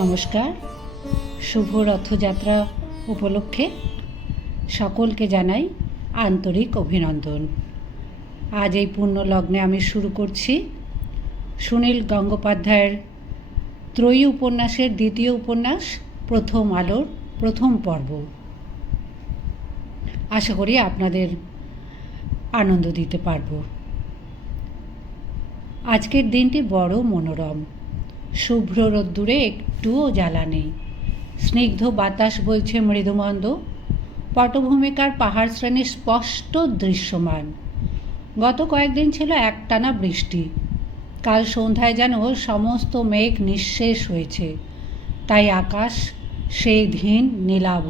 নমস্কার। শুভ রথযাত্রা উপলক্ষে সকলকে জানাই আন্তরিক অভিনন্দন। আজ এই পূর্ণ লগ্নে আমি শুরু করছি সুনীল গঙ্গোপাধ্যায়ের ত্রয়ী উপন্যাসের দ্বিতীয় উপন্যাস প্রথম আলোর প্রথম পর্ব। আশা করি আপনাদের আনন্দ দিতে পারব। আজকের দিনটি বড় মনোরম। শুভ্র রোদ্দুরে একটুও জ্বালা নেই। স্নিগ্ধ বাতাস বইছে মৃদুমন্দ। পটভূমিকার পাহাড় শ্রেণী স্পষ্ট দৃশ্যমান। গত কয়েকদিন ছিল একটানা বৃষ্টি। কাল সন্ধ্যায় যেন সমস্ত মেঘ নিঃশেষ হয়েছে, তাই আকাশ সেই ধীন নীলাভ।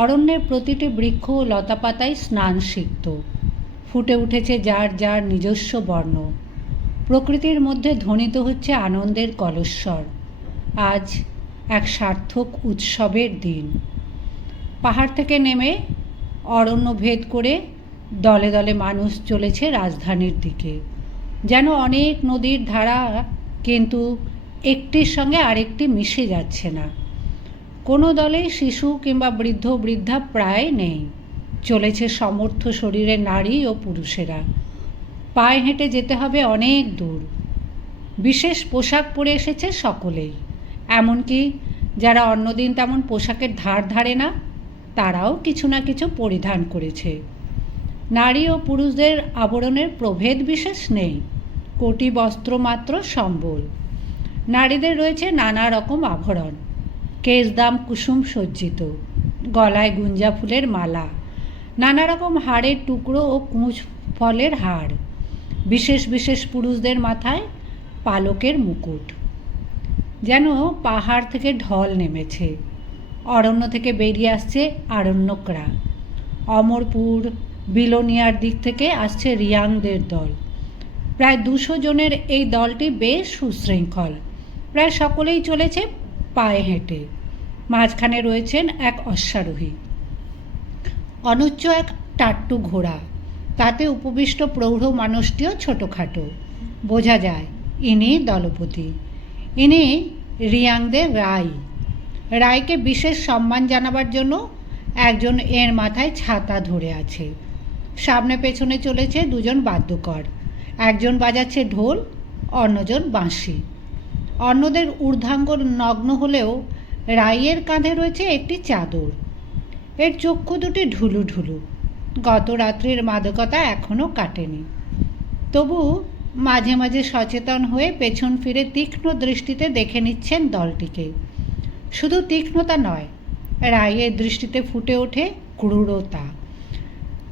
অরণ্যের প্রতিটি বৃক্ষ ও লতাপাতায় স্নান সিক্ত। ফুটে উঠেছে যার যার নিজস্ব বর্ণ। প্রকৃতির মধ্যে ধ্বনিত হচ্ছে আনন্দের কলস্বর। আজ এক সার্থক উৎসবের দিন। পাহাড় থেকে নেমে অরণ্য ভেদ করে দলে দলে মানুষ চলেছে রাজধানীর দিকে। যেন অনেক নদীর ধারা, কিন্তু একটির সঙ্গে আরেকটি মিশে যাচ্ছে না। কোনো দলে শিশু কিংবা বৃদ্ধ বৃদ্ধা প্রায় নেই। চলেছে সমর্থ শরীরের নারী ও পুরুষেরা। পায়ে হেঁটে যেতে হবে অনেক দূর। বিশেষ পোশাক পরে এসেছে সকলেই, এমনকি যারা অন্যদিন তেমন পোশাকের ধার ধারে না, তারাও কিছু না কিছু পরিধান করেছে। নারী ও পুরুষদের আবরণের প্রভেদ বিশেষ নেই, কোটি বস্ত্র মাত্র সম্বল। নারীদের রয়েছে নানা রকম আভরণ। কেশদাম কুসুম সজ্জিত, গলায় গুঞ্জা ফুলের মালা, নানা রকম হাড়ের টুকরো ও কুঁচ ফলের হাড়। বিশেষ বিশেষ পুরুষদের মাথায় পালকের মুকুট। যেন পাহাড় থেকে ঢল নেমেছে। অরণ্য থেকে বেরিয়ে আসছে আরণ্যকরা। অমরপুর, বিলোনিয়ার দিক থেকে আসছে রিয়াংদের দল। প্রায় 200 জনের এই দলটি বেশ সুশৃঙ্খল। প্রায় সকলেই চলেছে পায়ে হেঁটে। মাঝখানে রয়েছেন এক অশ্বারোহী, অনুচ্চ এক টাট্টু ঘোড়া। তাতে উপবিষ্ট প্রৌঢ় মানুষটিও ছোটোখাটো। বোঝা যায় ইনি দলপতি। ইনি রিয়াংদের রাই। রায়কে বিশেষ সম্মান জানাবার জন্য একজন এর মাথায় ছাতা ধরে আছে। সামনে পেছনে চলেছে 2 জন বাদ্যকর। একজন বাজাচ্ছে ঢোল, অন্যজন বাঁশি। অন্যদের ঊর্ধ্বাঙ্গ নগ্ন হলেও রাইয়ের কাঁধে রয়েছে একটি চাদর। এর চক্ষু দুটি ঢুলু ঢুলু। গত রাত্রির মাদকতা এখনও কাটেনি। তবু মাঝে মাঝে সচেতন হয়ে পেছন ফিরে তীক্ষ্ণ দৃষ্টিতে দেখে নিচ্ছেন দলটিকে। শুধু তীক্ষ্ণতা নয়, রায়ের দৃষ্টিতে ফুটে ওঠে ক্রূরতা।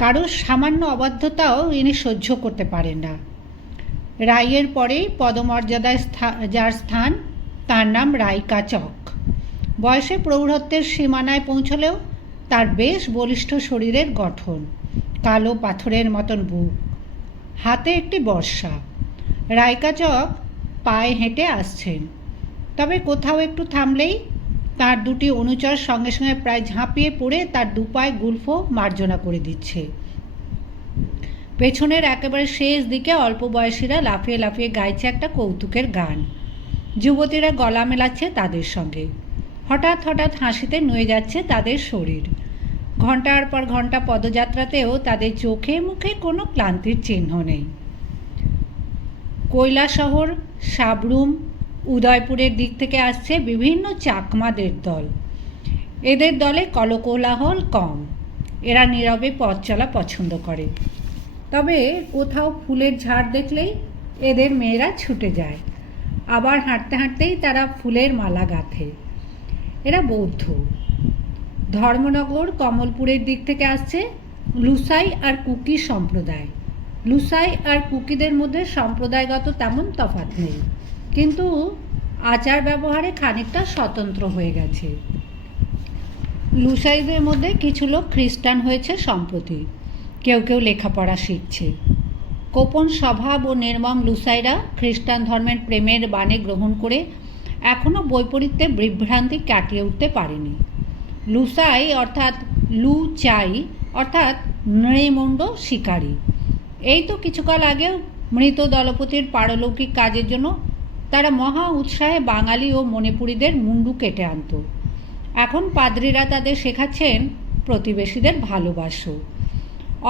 কারোর সামান্য অবাধ্যতাও ইনি সহ্য করতে পারেন না। রায়ের পরেই পদমর্যাদায় যার স্থান, তার নাম রায়কাচক। বয়সে প্রৌঢ়ত্বের সীমানায় পৌঁছলেও তার বেশ বলিষ্ঠ শরীরের গঠন, কালো পাথরের মতন বুক, হাতে একটি বর্ষা। রায়কাচক পায়ে হেঁটে আসছেন, তবে কোথাও একটু থামলেই তার 2টি অনুচর সঙ্গে সঙ্গে প্রায় ঝাঁপিয়ে পড়ে তার 2 পায়ে গুলফো মার্জনা করে দিচ্ছে। পেছনের একেবারে শেষ দিকে অল্প বয়সীরা লাফিয়ে লাফিয়ে গাইছে একটা কৌতুকের গান। যুবতীরা গলা মেলাচ্ছে তাদের সঙ্গে। হঠাৎ হঠাৎ হাসিতে নুয়ে যাচ্ছে তাদের শরীর। ঘণ্টার পর ঘণ্টা পদযাত্রাতেও তাদের চোখে মুখে কোনো ক্লান্তির চিহ্ন নেই। কৈলাসহর, সাবরুম, উদয়পুরের দিক থেকে আসছে বিভিন্ন চাকমাদের দল। এদের দলে কলকোলাহল কম। এরা নীরবে পথ চলা পছন্দ করে। তবে কোথাও ফুলের ঝাড় দেখলেই এদের মেয়েরা ছুটে যায়। আবার হাঁটতে হাঁটতেই তারা ফুলের মালা গাঁথে। এরা বৌদ্ধ। ধর্মনগর, কমলপুরের দিক থেকে আসছে লুসাই আর কুকি সম্প্রদায়। লুসাই আর কুকিদের মধ্যে সম্প্রদায়গত তেমন তফাৎ নেই, কিন্তু আচার ব্যবহারে খানিকটা স্বতন্ত্র হয়ে গেছে। লুসাইদের মধ্যে কিছু লোক খ্রিস্টান হয়েছে সম্প্রতি। কেউ কেউ লেখাপড়া শিখছে। গোপন স্বভাব ও নির্মম লুসাইরা খ্রিস্টান ধর্মের প্রেমের বাণী গ্রহণ করে এখনও বৈপরীত্যে বিভ্রান্তি কাটিয়ে উঠতে পারেনি। লুসাই অর্থাৎ লু চাই অর্থাৎ নৃমুণ্ড শিকারী। এই তো কিছুকাল আগেও মৃত দলপতির পারলৌকিক কাজের জন্য তারা মহা উৎসাহে বাঙালি ও মণিপুরীদের মুন্ডু কেটে আনত। এখন পাদ্রীরা তাদের শেখাচ্ছেন প্রতিবেশীদের ভালোবাসো।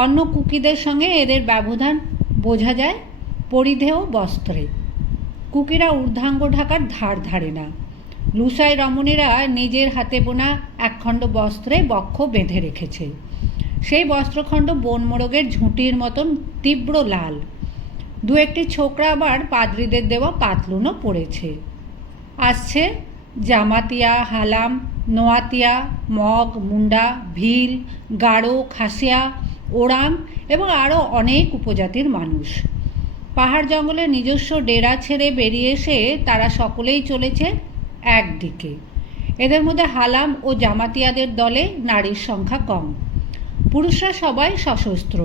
অন্য কুকিদের সঙ্গে এদের ব্যবধান বোঝা যায় পরিধেয় বস্ত্রে। কুকিরা ঊর্ধ্বাঙ্গ ঢাকার ধার ধারে না। লুসাই রমণীরা নিজের হাতে বোনা একখণ্ড বস্ত্রে বক্ষ বেঁধে রেখেছে। সেই বস্ত্রখণ্ড বনমোরগের ঝুঁটির মতন তীব্র লাল। দু একটি ছোকরা আবার পাদ্রীদের দেওয়া পাতলুনও পড়েছে। আসছে জামাতিয়া, হালাম, নোয়াতিয়া, মগ, মুন্ডা, ভিল, গারো, খাসিয়া, ওরাং এবং আরও অনেক উপজাতির মানুষ। পাহাড় জঙ্গলে নিজস্ব ডেরা ছেড়ে বেরিয়ে এসে তারা সকলেই চলেছে একদিকে। এদের মধ্যে হালাম ও জামাতিয়াদের দলে নারীর সংখ্যা কম। পুরুষরা সবাই সশস্ত্র।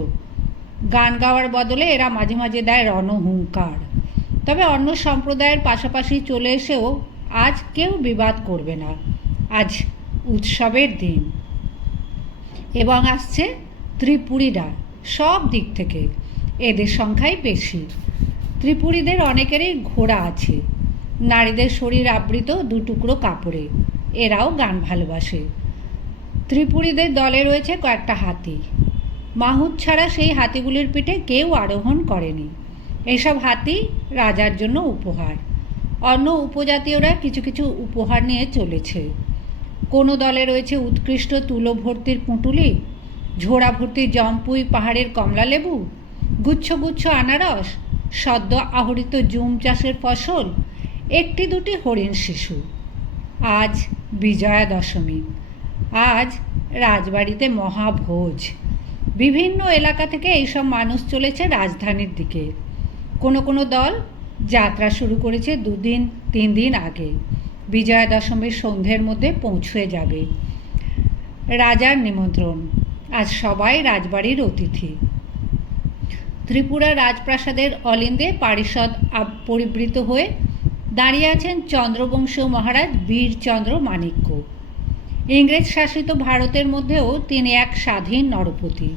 গান গাওয়ার বদলে এরা মাঝে মাঝে দেয় রণহুঙ্কার। তবে অন্য সম্প্রদায়ের পাশাপাশি চলে এসেও আজ কেউ বিবাদ করবে না। আজ উৎসবের দিন। এবং আসছে ত্রিপুরীরা সব দিক থেকে। এদের সংখ্যাই বেশি। ত্রিপুরীদের অনেকেরই ঘোড়া আছে। নারীদের শরীর আবৃত দু টুকরো কাপড়ে। এরাও গান ভালোবাসে। ত্রিপুরীদের দলে রয়েছে কয়েকটা হাতি। মাহুত ছাড়া সেই হাতিগুলির পিঠে কেউ আরোহণ করেনি। এসব হাতি রাজার জন্য উপহার। অন্য উপজাতীয়রা কিছু কিছু উপহার নিয়ে চলেছে। কোনো দলে রয়েছে উৎকৃষ্ট তুলো ভর্তির পুঁটুলি, ঝোড়া ভর্তি জম্পুই পাহাড়ের কমলা লেবু, গুচ্ছ গুচ্ছ আনারস, সদ্য আহরিত জুম চাষের ফসল, একটি দুটি হরিণ শিশু। আজ বিজয়া দশমী। আজ রাজবাড়িতে মহাভোজ। বিভিন্ন এলাকা থেকে এইসব মানুষ চলেছে রাজধানীর দিকে। কোনো কোনো দল যাত্রা শুরু করেছে 2-3 দিন আগে। বিজয়া দশমীর সন্ধ্যের মধ্যে পৌঁছে যাবে। রাজার নিমন্ত্রণ। আজ সবাই রাজবাড়ির অতিথি। ত্রিপুরা রাজপ্রাসাদের অলিন্দে পারিষদ পরিবৃত হয়ে দাঁড়িয়ে আছেন চন্দ্রবংশীয় মহারাজ বীরচন্দ্র মাণিক্য। ইংরেজ শাসিত ভারতের মধ্যেও তিনি এক স্বাধীন নরপতি।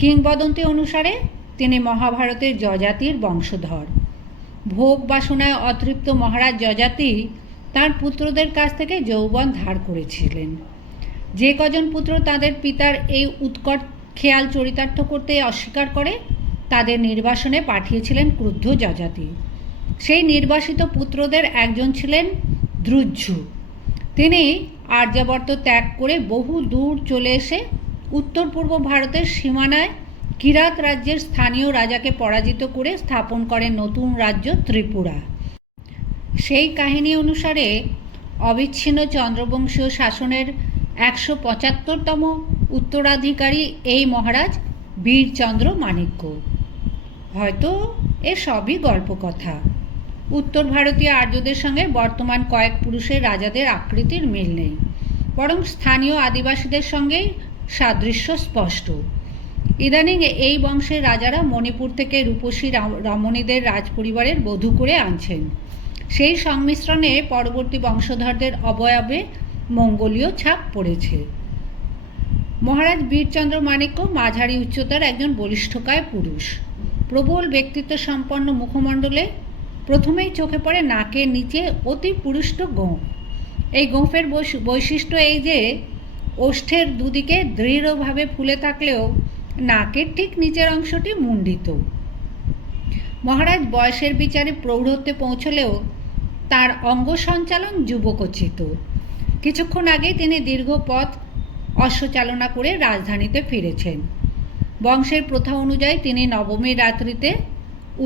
কিংবদন্তি অনুসারে তিনি মহাভারতের যযাতির বংশধর। ভোগ বাসনায় অতৃপ্ত মহারাজ যযাতি তাঁর পুত্রদের কাছ থেকে যৌবন ধার করেছিলেন। যে কজন পুত্র তাদের পিতার এই উৎকট খেয়াল চরিতার্থ করতে অস্বীকার করে তাদের নির্বাসনে পাঠিয়েছিলেন ক্রুদ্ধ যযাতি। সেই নির্বাসিত পুত্রদের একজন ছিলেন দ্রুজ্জু। তিনি আর্যাবর্ত ত্যাগ করে বহু দূর চলে এসে উত্তর পূর্ব ভারতের সীমানায় কিরাত রাজ্যের স্থানীয় রাজাকে পরাজিত করে স্থাপন করেন নতুন রাজ্য ত্রিপুরা। সেই কাহিনী অনুসারে অবিচ্ছিন্ন চন্দ্রবংশীয় শাসনের 175তম উত্তরাধিকারী এই মহারাজ বীরচন্দ্র মাণিক্য। হয়তো এ সবই গল্পকথা। উত্তর ভারতীয় আর্যদের সঙ্গে বর্তমান কয়েক পুরুষের রাজাদের আকৃতির মিল নেই, বরং স্থানীয় আদিবাসীদের সঙ্গেই সাদৃশ্য স্পষ্ট। ইদানিং এই বংশের রাজারা মণিপুর থেকে রূপসী রমণীদের রাজপরিবারের বধূ করে আনছেন। সেই সংমিশ্রণে পরবর্তী বংশধরদের অবয়বে মঙ্গোলীয় ছাপ পড়েছে। মহারাজ বীরচন্দ্র মাণিক্য মাঝারি উচ্চতার একজন বলিষ্ঠকায় পুরুষ। প্রবল ব্যক্তিত্ব সম্পন্ন মুখমণ্ডলে প্রথমেই চোখে পড়ে নাকের নিচে অতি পুরুষ্ট গোঁফ। এই গোঁফের বৈশিষ্ট্য এই যে ওষ্ঠের দুদিকে দৃঢ়ভাবে ফুলে থাকলেও নাকের ঠিক নিচের অংশটি মুণ্ডিত। মহারাজ বয়সের বিচারে প্রৌঢ়ত্বে পৌঁছলেও তার অঙ্গ সঞ্চালন যুবকোচিত। কিছুক্ষণ আগেই তিনি দীর্ঘ পথ অশ্বচালনা করে রাজধানীতে ফিরেছেন। বংশের প্রথা অনুযায়ী তিনি নবমীর রাত্রিতে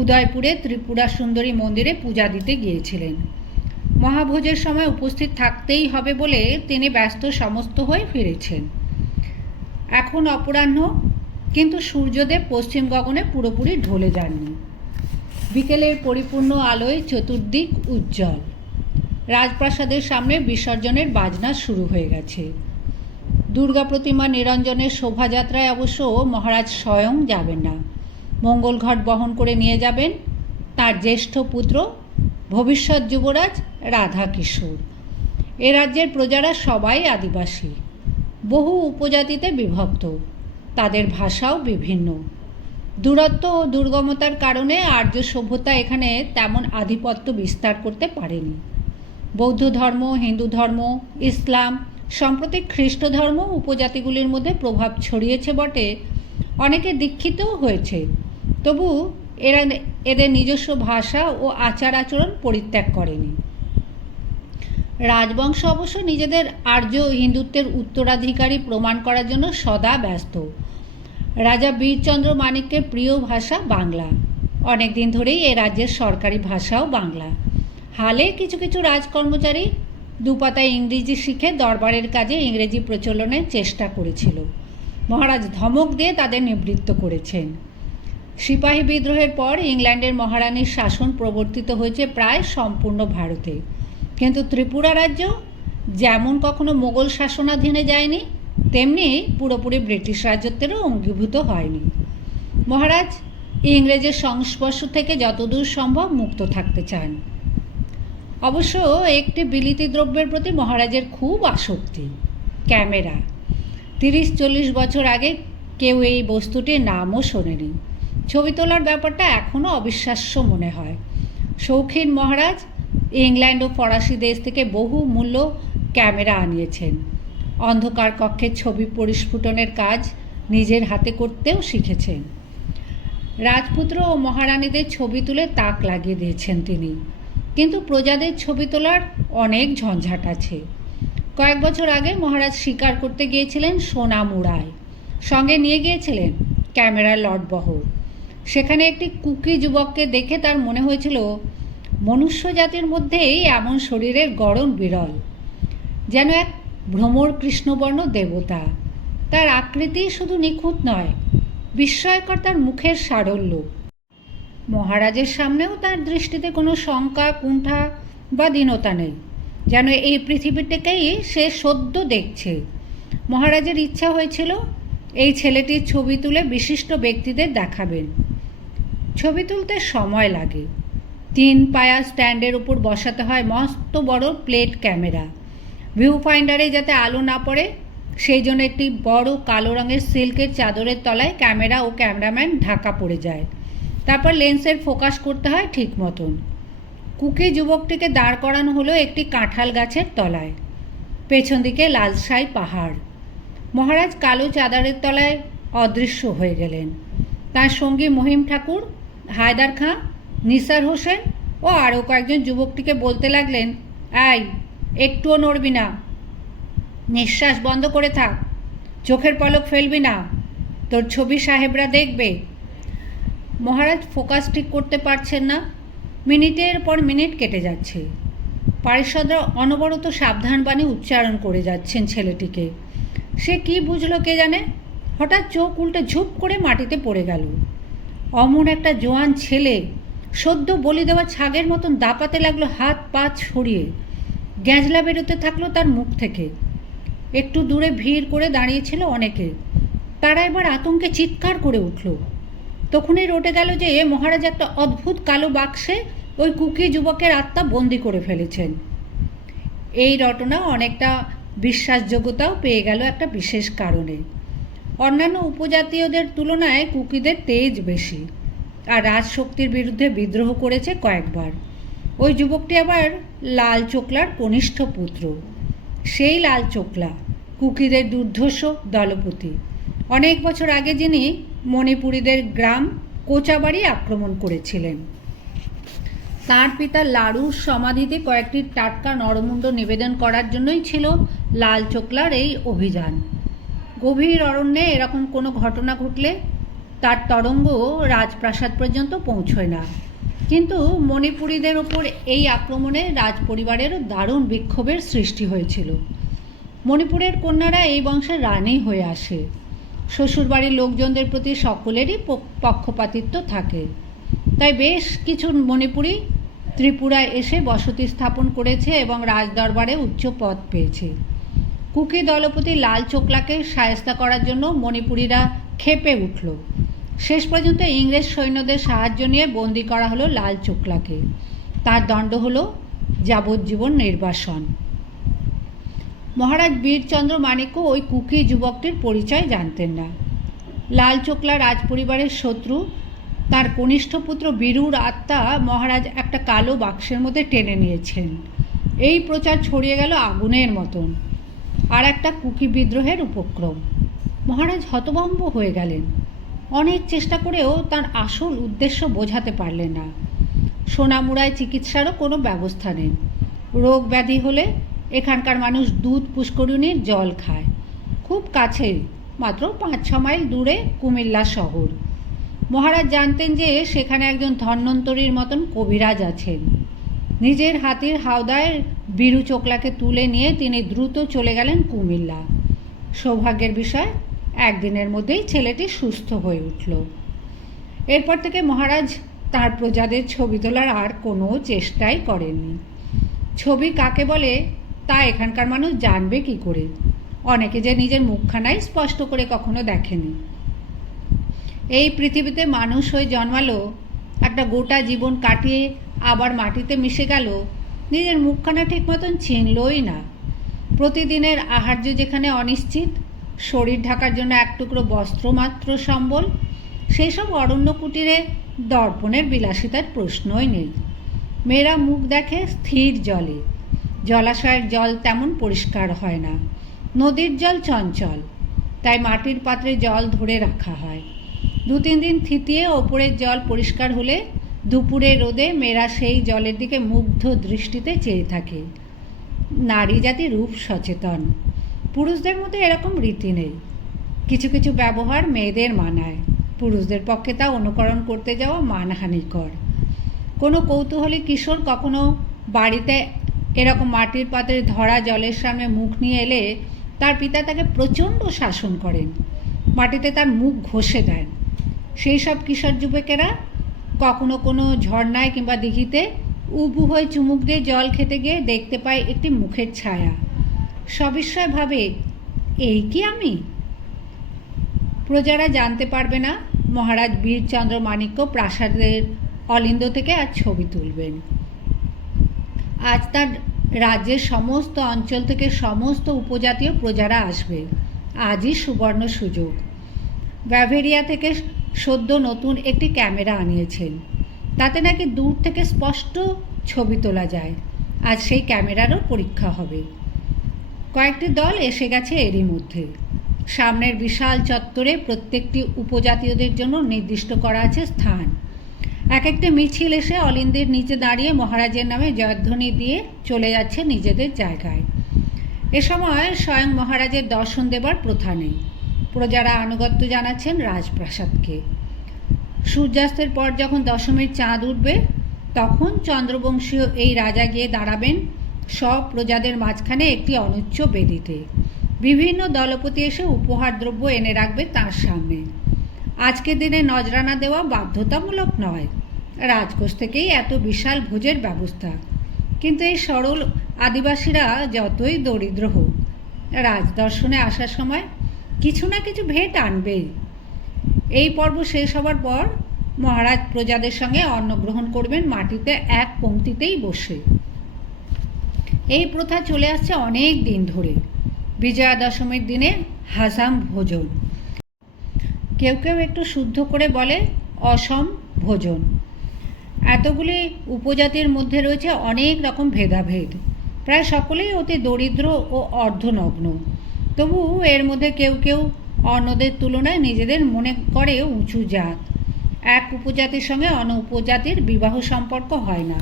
উদয়পুরে ত্রিপুরা সুন্দরী মন্দিরে পূজা দিতে গিয়েছিলেন। মহাভোজের সময় উপস্থিত থাকতেই হবে বলে তিনি ব্যস্ত সমস্ত হয়ে ফিরেছেন। এখন অপরাহ্ন, কিন্তু সূর্যদেব পশ্চিম গগনে পুরোপুরি ঢলে যাননি। বিকেলের পরিপূর্ণ আলোয় চতুর্দিক উজ্জ্বল। রাজপ্রাসাদের সামনে বিসর্জনের বাজনা শুরু হয়ে গেছে। দুর্গা প্রতিমা নিরঞ্জনের শোভাযাত্রায় অবশ্য মহারাজ স্বয়ং যাবেন না। মঙ্গল ঘট বহন করে নিয়ে যাবেন তার জ্যেষ্ঠ পুত্র ভবিষ্যৎ যুবরাজ রাধাকিশোর। এ রাজ্যের প্রজারা সবাই আদিবাসী, বহু উপজাতিতে বিভক্ত, তাদের ভাষাও বিভিন্ন। দূরত্ব ও দুর্গমতার কারণে আর্য সভ্যতা এখানে তেমন আধিপত্য বিস্তার করতে পারেনি। বৌদ্ধ ধর্ম, হিন্দু ধর্ম, ইসলাম, সম্প্রতি খ্রিস্ট ধর্ম উপজাতিগুলির মধ্যে প্রভাব ছড়িয়েছে বটে, অনেকে দীক্ষিতও হয়েছে, তবু এরা এদের নিজস্ব ভাষা ও আচার আচরণ পরিত্যাগ করেনি। রাজবংশ অবশ্য নিজেদের আর্য হিন্দুত্বের উত্তরাধিকারী প্রমাণ করার জন্য সদা ব্যস্ত। রাজা বীরচন্দ্র মানিক্যের প্রিয় ভাষা বাংলা। অনেক দিন ধরেই এ রাজ্যের সরকারি ভাষাও বাংলা। হালে কিছু কিছু রাজকর্মচারী দুপাতায় ইংরেজি শিখে দরবারের কাজে ইংরেজি প্রচলনের চেষ্টা করেছিল। মহারাজ ধমক দিয়ে তাদের নিবৃত্ত করেছেন। সিপাহী বিদ্রোহের পর ইংল্যান্ডের মহারানীর শাসন প্রবর্তিত হয়েছে প্রায় সম্পূর্ণ ভারতে, কিন্তু ত্রিপুরা রাজ্য যেমন কখনো মোগল শাসনাধীনে যায়নি, তেমনি পুরোপুরি ব্রিটিশ রাজত্বেরও অঙ্গীভূত হয়নি। মহারাজ ইংরেজের সংস্পর্শ থেকে যতদূর সম্ভব মুক্ত থাকতে চান। অবশ্য একটি বিলিতি দ্রব্যের প্রতি মহারাজের খুব আসক্তি, ক্যামেরা। 30-40 বছর আগে কেউ এই বস্তুটির নামও শোনেনি। ছবি তোলার ব্যাপারটা এখনও অবিশ্বাস্য মনে হয়। শৌখিন মহারাজ ইংল্যান্ড ও ফরাসি দেশ থেকে বহু মূল্য ক্যামেরা আনিয়েছেন। অন্ধকার কক্ষের ছবি পরিস্ফুটনের কাজ নিজের হাতে করতেও শিখেছেন। রাজপুত্র ও মহারানীদের ছবি তুলে তাক লাগিয়ে দিয়েছেন তিনি, কিন্তু প্রজাদের ছবি তোলার অনেক ঝঞ্ঝাট আছে। কয়েক বছর আগে মহারাজ শিকার করতে গিয়েছিলেন সোনামুড়ায়, সঙ্গে নিয়ে গিয়েছিলেন ক্যামেরার লটবহর। সেখানে একটি কুকি যুবককে দেখে তার মনে হয়েছিল মনুষ্য জাতির মধ্যেই এমন শরীরের গড়ন বিরল, যেন এক ভ্রমর কৃষ্ণবর্ণ দেবতা। তার আকৃতি শুধু নিখুঁত নয়, বিস্ময়কর তার মুখের সারল্য। মহারাজের সামনেও তার দৃষ্টিতে কোনো শঙ্কা, কুণ্ঠা বা দীনতা নেই, যেন এই পৃথিবীটাকেই সে সদ্য দেখছে। মহারাজের ইচ্ছা হয়েছিল এই ছেলেটির ছবি তুলে বিশিষ্ট ব্যক্তিদের দেখাবেন। ছবি তুলতে সময় লাগে। 3 পায়া স্ট্যান্ডের উপর বসাতে হয় মস্ত বড় প্লেট ক্যামেরা। ভিউ ফাইন্ডারে যাতে আলো না পড়ে সেই জন্য একটি বড় কালো রঙের সিল্কের চাদরের তলায় ক্যামেরা ও ক্যামেরাম্যান ঢাকা পড়ে যায়। তারপর লেন্সের ফোকাস করতে হয় ঠিক মতন। কুকি যুবকটিকে দাঁড় করানো হলো একটি কাঁঠাল গাছের তলায়। পেছন দিকে লালসাই পাহাড়। মহারাজ কালো চাদরের তলায় অদৃশ্য হয়ে গেলেন। তার সঙ্গী মহিম ঠাকুর, হায়দার খাঁ, নিসার হোসেন ও আরও কয়েকজন যুবকটিকে বলতে লাগলেন, এই একটুও নড়বি না, নিঃশ্বাস বন্ধ করে থাক, চোখের পলক ফেলবি না, তোর ছবি সাহেবরা দেখবে। মহারাজ ফোকাস ঠিক করতে পারছেন না। মিনিটের পর মিনিট কেটে যাচ্ছে। পারিষদরা অনবরত সাবধানবাণী উচ্চারণ করে যাচ্ছেন ছেলেটিকে। সে কি বুঝলো কে জানে, হঠাৎ চোখ উল্টে ঝুপ করে মাটিতে পড়ে গেল। অমন একটা জোয়ান ছেলে সদ্য বলি দেওয়া ছাগের মতন দাপাতে লাগলো হাত পা ছড়িয়ে। গ্যাঁজলা বেরোতে থাকলো তার মুখ থেকে। একটু দূরে ভিড় করে দাঁড়িয়েছিল অনেকে। তারা এবার আতঙ্কে চিৎকার করে উঠল। তখনই রটে গেল যে মহারাজ একটা অদ্ভুত কালো বাক্সে ওই কুকি যুবকের আত্মা বন্দি করে ফেলেছেন। এই রটনা অনেকটা বিশ্বাসযোগ্যতাও পেয়ে গেল একটা বিশেষ কারণে। অন্যান্য উপজাতীয়দের তুলনায় কুকিদের তেজ বেশি, আর রাজশক্তির বিরুদ্ধে বিদ্রোহ করেছে কয়েকবার। ওই যুবকটি আবার লাল চোকলার কনিষ্ঠ পুত্র। সেই লাল চোকলা কুকিদের দুর্ধর্ষ দলপতি, অনেক বছর আগে যিনি মণিপুরীদের গ্রাম কোচাবাড়ি আক্রমণ করেছিলেন। তার পিতা লাড়ুর সমাধিতে কয়েকটি টাটকা নরমুণ্ড নিবেদন করার জন্যই ছিল লাল চোকলার এই অভিযান। গভীর অরণ্যে এরকম কোনো ঘটনা ঘটলে তার তরঙ্গ রাজপ্রাসাদ পর্যন্ত পৌঁছয় না। কিন্তু মণিপুরীদের ওপর এই আক্রমণে রাজপরিবারেরও দারুণ বিক্ষোভের সৃষ্টি হয়েছিল। মণিপুরের কন্যারা এই বংশের রানী হয়ে আসে। শ্বশুরবাড়ির লোকজনদের প্রতি সকলেরই পক্ষপাতিত্ব থাকে। তাই বেশ কিছু মণিপুরী ত্রিপুরায় এসে বসতি স্থাপন করেছে এবং রাজদরবারে উচ্চ পদ পেয়েছে। কুকি দলপতি লাল চোকলাকে শায়েস্তা করার জন্য মণিপুরীরা ক্ষেপে উঠল। শেষ পর্যন্ত ইংরেজ সৈন্যদের সাহায্য নিয়ে বন্দি করা হলো লাল চোকলাকে। তার দণ্ড হলো যাবজ্জীবন নির্বাসন। মহারাজ বীরচন্দ্র মানিক্য ওই কুকি যুবকটির পরিচয় জানতেন না। লাল চোকলা রাজপরিবারের শত্রু তার কনিষ্ঠ পুত্র বীরুর আত্মা মহারাজ একটা কালো বাক্সের মধ্যে টেনে নিয়েছেন। এই প্রচার ছড়িয়ে গেল আগুনের মতন। আর একটা কুকি বিদ্রোহের উপক্রম। মহারাজ হতভম্ব হয়ে গেলেন। অনেক চেষ্টা করেও তার আসল উদ্দেশ্য বোঝাতে পারলেন না। সোনামুড়ায় চিকিৎসারও কোনো ব্যবস্থা নেই। রোগ ব্যাধি হলে এখানকার মানুষ দুধ পুষ্করিণীর জল খায়। খুব কাছেই, মাত্র 5-6 মাইল দূরে কুমিল্লা শহর। মহারাজ জানতেন যে সেখানে একজন ধন্বন্তরীর মতন কবিরাজ আছেন। নিজের হাতির হাওদায় বীরু চোকলাকে তুলে নিয়ে তিনি দ্রুত চলে গেলেন কুমিল্লা। সৌভাগ্যের বিষয়, একদিনের মধ্যেই ছেলেটি সুস্থ হয়ে উঠল। এরপর থেকে মহারাজ তার প্রজাদের ছবি তোলার আর কোনো চেষ্টাই করেননি। ছবি কাকে বলে তা এখানকার মানুষ জানবে কি করে? অনেকে যে নিজের মুখখানাই স্পষ্ট করে কখনো দেখেনি। এই পৃথিবীতে মানুষ হয়ে জন্মালো, একটা গোটা জীবন কাটিয়ে আবার মাটিতে মিশে গেল, নিজের মুখখানা ঠিক মতন চিনলই না। প্রতিদিনের আহার্য যেখানে অনিশ্চিত, শরীর ঢাকার জন্য এক টুকরো বস্ত্র মাত্র সম্বল, সেই সব অরণ্য কুটিরে দর্পণের বিলাসিতার প্রশ্নই নেই। মেয়েরা মুখ দেখে স্থির জলে। জলাশয়ের জল তেমন পরিষ্কার হয় না, নদীর জল চঞ্চল, তাই মাটির পাত্রে জল ধরে রাখা হয়। 2-3 দিন থিতিয়ে ওপরের জল পরিষ্কার হলে দুপুরে রোদে মেয়েরা সেই জলের দিকে মুগ্ধ দৃষ্টিতে চেয়ে থাকে। নারী জাতি রূপ সচেতন। পুরুষদের মধ্যে এরকম রীতি নেই। কিছু কিছু ব্যবহার মেয়েদের মানায়, পুরুষদের পক্ষে তা অনুকরণ করতে যাওয়া মানহানিকর। কোনো কৌতূহলী কিশোর কখনো বাড়িতে এরকম মাটির পাত্রে ধরা জলের সামনে মুখ নিয়ে এলে তার পিতা তাকে প্রচণ্ড শাসন করেন, মাটিতে তার মুখ ঘষে দেন। সেই সব কিশোর যুবকেরা কখনো কোনো ঝর্ণায় কিংবা দিঘিতে উবু হয়ে চুমুক দিয়ে জল খেতে গিয়ে দেখতে পায় একটি মুখের ছায়া। সবিস্ময় ভাবে, এই কি আমি? প্রজারা জানতে পারবে না মহারাজ বীরচন্দ্র মাণিক্য প্রাসাদের অলিন্দ থেকে আজ ছবি তুলবেন। আজ তার রাজ্যের সমস্ত অঞ্চল থেকে সমস্ত উপজাতীয় প্রজারা আসবে। আজই সুবর্ণ সুযোগ। ব্যাভেরিয়া থেকে সদ্য নতুন একটি ক্যামেরা আনিয়েছেন, তাতে নাকি দূর থেকে স্পষ্ট ছবি তোলা যায়। আজ সেই ক্যামেরারও পরীক্ষা হবে। কয়েকটি দল এসে গেছে এরই মধ্যে। সামনের বিশাল চত্বরে প্রত্যেকটি উপজাতীয়দের জন্য নির্দিষ্ট করা আছে স্থান। এক একটি মিছিল এসে অলিন্দের নিচে দাঁড়িয়ে মহারাজের নামে জয়ধ্বনি দিয়ে চলে যাচ্ছে নিজেদের জায়গায়। এ সময় স্বয়ং মহারাজের দর্শন দেবার প্রথা নেই। প্রজারা আনুগত্য জানাচ্ছেন রাজপ্রাসাদকে। সূর্যাস্তের পর যখন দশমীর চাঁদ উঠবে, তখন চন্দ্রবংশীয় এই রাজা গিয়ে দাঁড়াবেন সব প্রজাদের মাঝখানে একটি অনুচ্চ বেদিতে। বিভিন্ন দলপতি এসে উপহার দ্রব্য এনে রাখবে তার সামনে। আজকের দিনে নজরানা দেওয়া বাধ্যতামূলক নয়। রাজকোষ থেকেই এত বিশাল ভোজের ব্যবস্থা। কিন্তু এই সরল আদিবাসীরা যতই দরিদ্র হোক, রাজদর্শনে আসার সময় কিছু না কিছু ভেট আনবেই। এই পর্ব শেষ হবার পর মহারাজ প্রজাদের সঙ্গে অন্ন গ্রহণ করবেন মাটিতে এক পংক্তিতেই বসে। এই প্রথা চলে আসছে অনেক দিন ধরে। বিজয়া দশমীর দিনে হাসাম ভোজন, কেউ কেউ একটু শুদ্ধ করে বলে অসম ভোজন। এতগুলি উপজাতির মধ্যে রয়েছে অনেক রকম ভেদাভেদ। প্রায় সকলেই অতি দরিদ্র ও অর্ধনগ্ন। তবু এর মধ্যে কেউ কেউ অন্যদের তুলনায় নিজেদের মনে করে উঁচু জাত। এক উপজাতির সঙ্গে অন্য উপজাতির বিবাহ সম্পর্ক হয় না।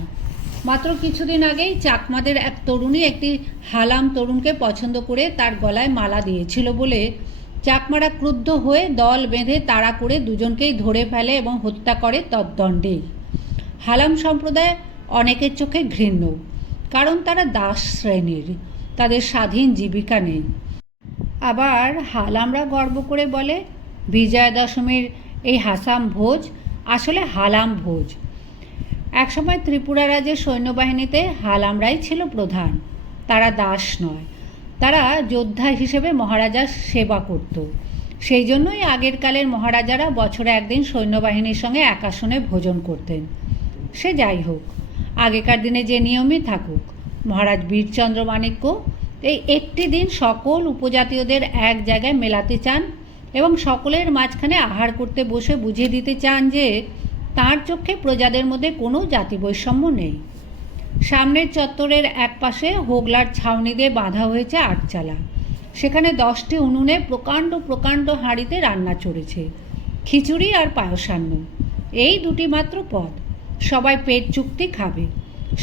মাত্র কিছুদিন আগেই চাকমাদের এক তরুণী একটি হালাম তরুণকে পছন্দ করে তার গলায় মালা দিয়েছিল বলে চাকমারা ক্রুদ্ধ হয়ে দল বেঁধে তাড়া করে দুজনকেই ধরে ফেলে এবং হত্যা করে তদ্দণ্ডেই। হালাম সম্প্রদায় অনেকের চোখে ঘৃণ্য, কারণ তারা দাস শ্রেণীর, তাদের স্বাধীন জীবিকা নেই। আবার হালামরা গর্ব করে বলে বিজয়া দশমীর এই হাসাম ভোজ আসলে হালাম ভোজ। একসময় ত্রিপুরা রাজ্যের সৈন্যবাহিনীতে হালামরাই ছিল প্রধান। তারা দাস নয়, তারা যোদ্ধা হিসেবে মহারাজার সেবা করত। সেই জন্যই আগের কালের মহারাজারা বছরে একদিন সৈন্যবাহিনীর সঙ্গে এক আসনে ভোজন করতেন। সে যাই হোক, আগেকার দিনে যে নিয়মই থাকুক, মহারাজ বীরচন্দ্র মাণিক্য এই একটি দিন সকল উপজাতীয়দের এক জায়গায় মেলাতে চান এবং সকলের মাঝখানে আহার করতে বসে বুঝিয়ে দিতে চান যে তাঁর চোখে প্রজাদের মধ্যে কোনো জাতি বৈষম্য নেই। সামনের চত্বরের একপাশে হোগলার ছাউনি দিয়ে বাঁধা হয়েছে আটচালা। সেখানে 10টি উনুনে প্রকাণ্ড প্রকাণ্ড হাঁড়িতে রান্না চড়েছে, খিচুড়ি আর পায়সান্ন, এই দুটি মাত্র পদ। সবাই পেট চুক্তি খাবে।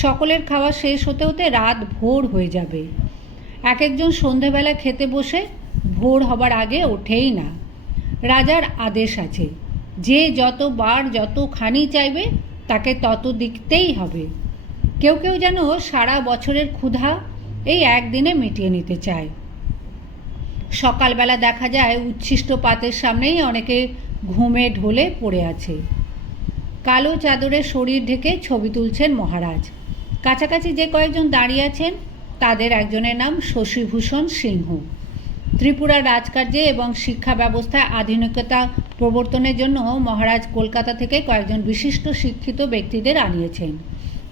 সকলের খাওয়া শেষ হতে হতে রাত ভোর হয়ে যাবে। এক একজন সন্ধেবেলা খেতে বসে ভোর হবার আগে ওঠেই না। রাজার আদেশ আছে, যে যতবার যতখানি চাইবে তাকে তত দিতেই হবে। কেউ কেউ যেন সারা বছরের ক্ষুধা এই একদিনে মিটিয়ে নিতে চায়। সকালবেলা দেখা যায় উচ্ছিষ্ট পাতের সামনেই অনেকে ঘুমে ঢলে পড়ে আছে। কালো চাদরে শরীর ঢেকে ছবি তুলছেন মহারাজ। কাছাকাছি যে কয়েকজন দাঁড়িয়ে আছেন তাদের একজনের নাম শশীভূষণ সিংহ। ত্রিপুরার রাজকার্যে এবং শিক্ষা ব্যবস্থায় আধুনিকতা প্রবর্তনের জন্য মহারাজ কলকাতা থেকে কয়েকজন বিশিষ্ট শিক্ষিত ব্যক্তিদের আনিয়েছেন।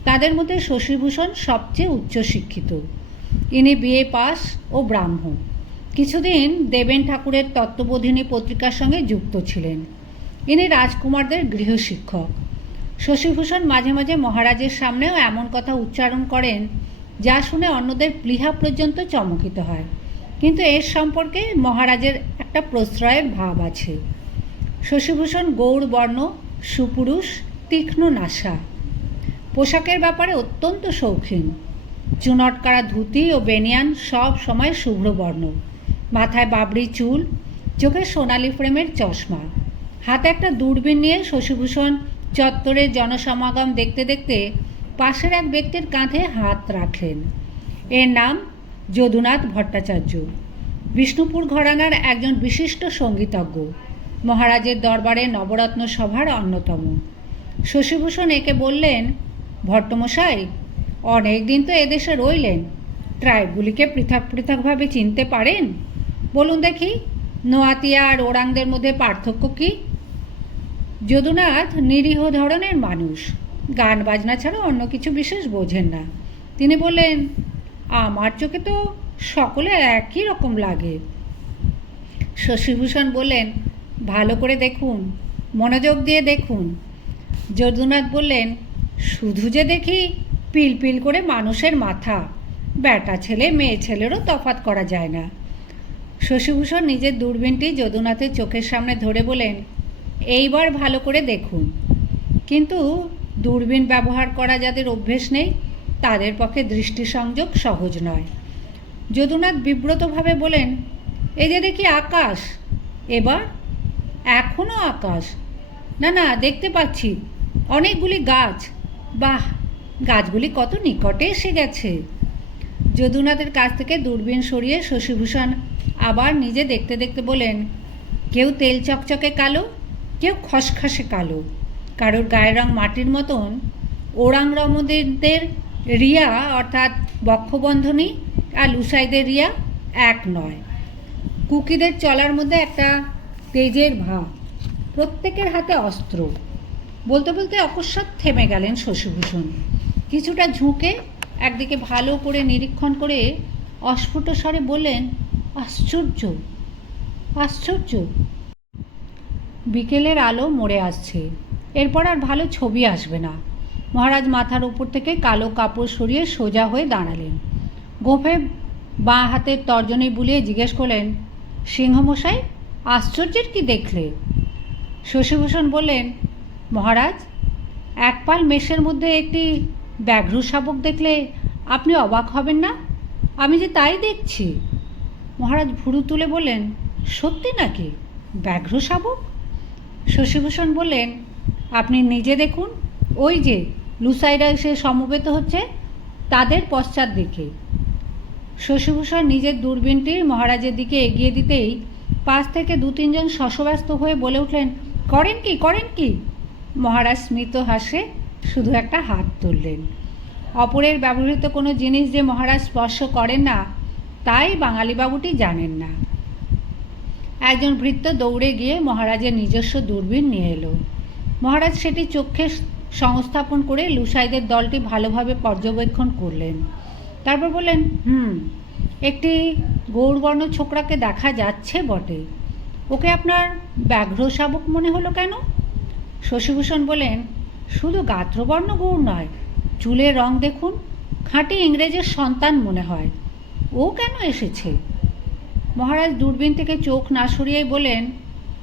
তাদের মধ্যে শশীভূষণ সবচেয়ে উচ্চশিক্ষিত। ইনি বিএ পাস ও ব্রাহ্ম। কিছুদিন দেবেন ঠাকুরের তত্ত্ববোধিনী পত্রিকার সঙ্গে যুক্ত ছিলেন। ইনি রাজকুমারদের গৃহশিক্ষক। শশীভূষণ মাঝে মাঝে মহারাজের সামনেও এমন কথা উচ্চারণ করেন যা শুনে অন্যদের প্লীহা পর্যন্ত চমকিত হয়, কিন্তু এর সম্পর্কে মহারাজের একটা প্রশ্রয়ের ভাব আছে। শশীভূষণ গৌড়বর্ণ, সুপুরুষ, তীক্ষ্ণ নাসা। পোশাকের ব্যাপারে অত্যন্ত শৌখিন। চুনটকারা ধুতি ও বেনিয়ান সব সময় শুভ্রবর্ণ, মাথায় বাবরি চুল, চোখে সোনালি ফ্রেমের চশমা। হাতে একটা দূরবীন নিয়ে শশীভূষণ চত্বরের জনসমাগম দেখতে দেখতে পাশের এক ব্যক্তির কাঁধে হাত রাখলেন। এর নাম যদুনাথ ভট্টাচার্য, বিষ্ণুপুর ঘরানার একজন বিশিষ্ট সঙ্গীতজ্ঞ, মহারাজের দরবারে নবরত্ন সভার অন্যতম। শশীভূষণ একে বললেন, ভট্টমশাই, অনেক দিন তো এদেশে রইলেন, ট্রাইবগুলিকে পৃথক পৃথকভাবে চিনতে পারেন? বলুন দেখি, নোয়াতিয়া আর ওরাংদের মধ্যে পার্থক্য কী? যদুনাথ নিরীহ ধরনের মানুষ, গান বাজনা ছাড়া অন্য কিছু বিশেষ বোঝেন না। তিনি বললেন, আমার চোখে তো সকলে একই রকম লাগে। শশীভূষণ বললেন, ভালো করে দেখুন, মনোযোগ দিয়ে দেখুন। যদুনাথ বললেন, শুধু যে দেখি পিলপিল করে মানুষের মাথা, বেটা ছেলে মেয়ে ছেলেরও তফাৎ করা যায় না। শশীভূষণ নিজের দূরবীনটি যদুনাথের চোখের সামনে ধরে বলেন, এইবার ভালো করে দেখুন। কিন্তু দূরবীন ব্যবহার করা যাদের অভ্যেস নেই তাদের পক্ষে দৃষ্টি সংযোগ সহজ নয়। যদুনাথ বিব্রতভাবে বলেন, এই যে দেখি আকাশ। এবার? এখনও আকাশ? না না, দেখতে পাচ্ছি অনেকগুলি গাছ। বাহ, গাছগুলি কত নিকটে এসে গেছে। যদুনাথের কাছ থেকে দূরবীন সরিয়ে শশীভূষণ আবার নিজে দেখতে দেখতে বলেন, কেউ তেল চকচকে কালো, কেউ খসখসে কালো, কারোর গায়ের রং মাটির মতন। ওরাং রমদের রিয়া অর্থাৎ বক্ষবন্ধনী আর লুসাইদের রিয়া এক নয়। কুকিদের চলার মধ্যে একটা তেজের ভাব, প্রত্যেকের হাতে অস্ত্র। বলতে বলতে অকস্মাৎ থেমে গেলেন শশীভূষণ। কিছুটা ঝুঁকে একদিকে ভালো করে নিরীক্ষণ করে অস্ফুট স্বরে বললেন, আশ্চর্য, আশ্চর্য। বিকেলের আলো মরে আসছে, এরপর আর ভালো ছবি আসবে না। মহারাজ মাথার উপর থেকে কালো কাপড় সরিয়ে সোজা হয়ে দাঁড়ালেন। গোফে বাঁ হাতের তর্জনী বুলিয়ে জিজ্ঞেস করলেন, সিংহমশাই, আশ্চর্যের কি দেখলে? শশীভূষণ বললেন, মহারাজ, এক পাল মেষের মধ্যে একটি ব্যাঘ্র শাবক দেখলে আপনি অবাক হবেন না? আমি যে তাই দেখছি। মহারাজ ভুরু তুলে বললেন, সত্যি নাকি? ব্যাঘ্র শাবক? শশীভূষণ বললেন, আপনি নিজে দেখুন, ওই যে লুসাইরা এসে সমবেত হচ্ছে তাদের পশ্চাৎ দিকে। শশীভূষণ নিজের দূরবীনটি মহারাজের দিকে এগিয়ে দিতেই পাশ থেকে 2-3 জন শশব্যস্ত হয়ে বলে উঠলেন, করেন কি, করেন কি? মহারাজ স্মিত হাসে শুধু একটা হাত তুললেন। অপরের ব্যবহৃত কোনো জিনিস যে মহারাজ স্পর্শ করেন না তাই বাঙালিবাবুটি জানেন না। একজন ভৃত্য দৌড়ে গিয়ে মহারাজের নিজস্ব দূরবীন নিয়ে এলো। মহারাজ সেটি চোখে সংস্থাপন করে লুসাইদের দলটি ভালোভাবে পর্যবেক্ষণ করলেন। তারপর বললেন, একটি গৌড়বর্ণ ছোকরাকে দেখা যাচ্ছে বটে। ওকে আপনার ব্যাঘ্র শাবক মনে হলো কেন? শশীভূষণ বলেন, শুধু গাত্রবর্ণ গৌর নয়, চুলের রং দেখুন, খাঁটি ইংরেজের সন্তান মনে হয়। ও কেন এসেছে? মহারাজ দূরবীন থেকে চোখ না সরিয়েই বলেন,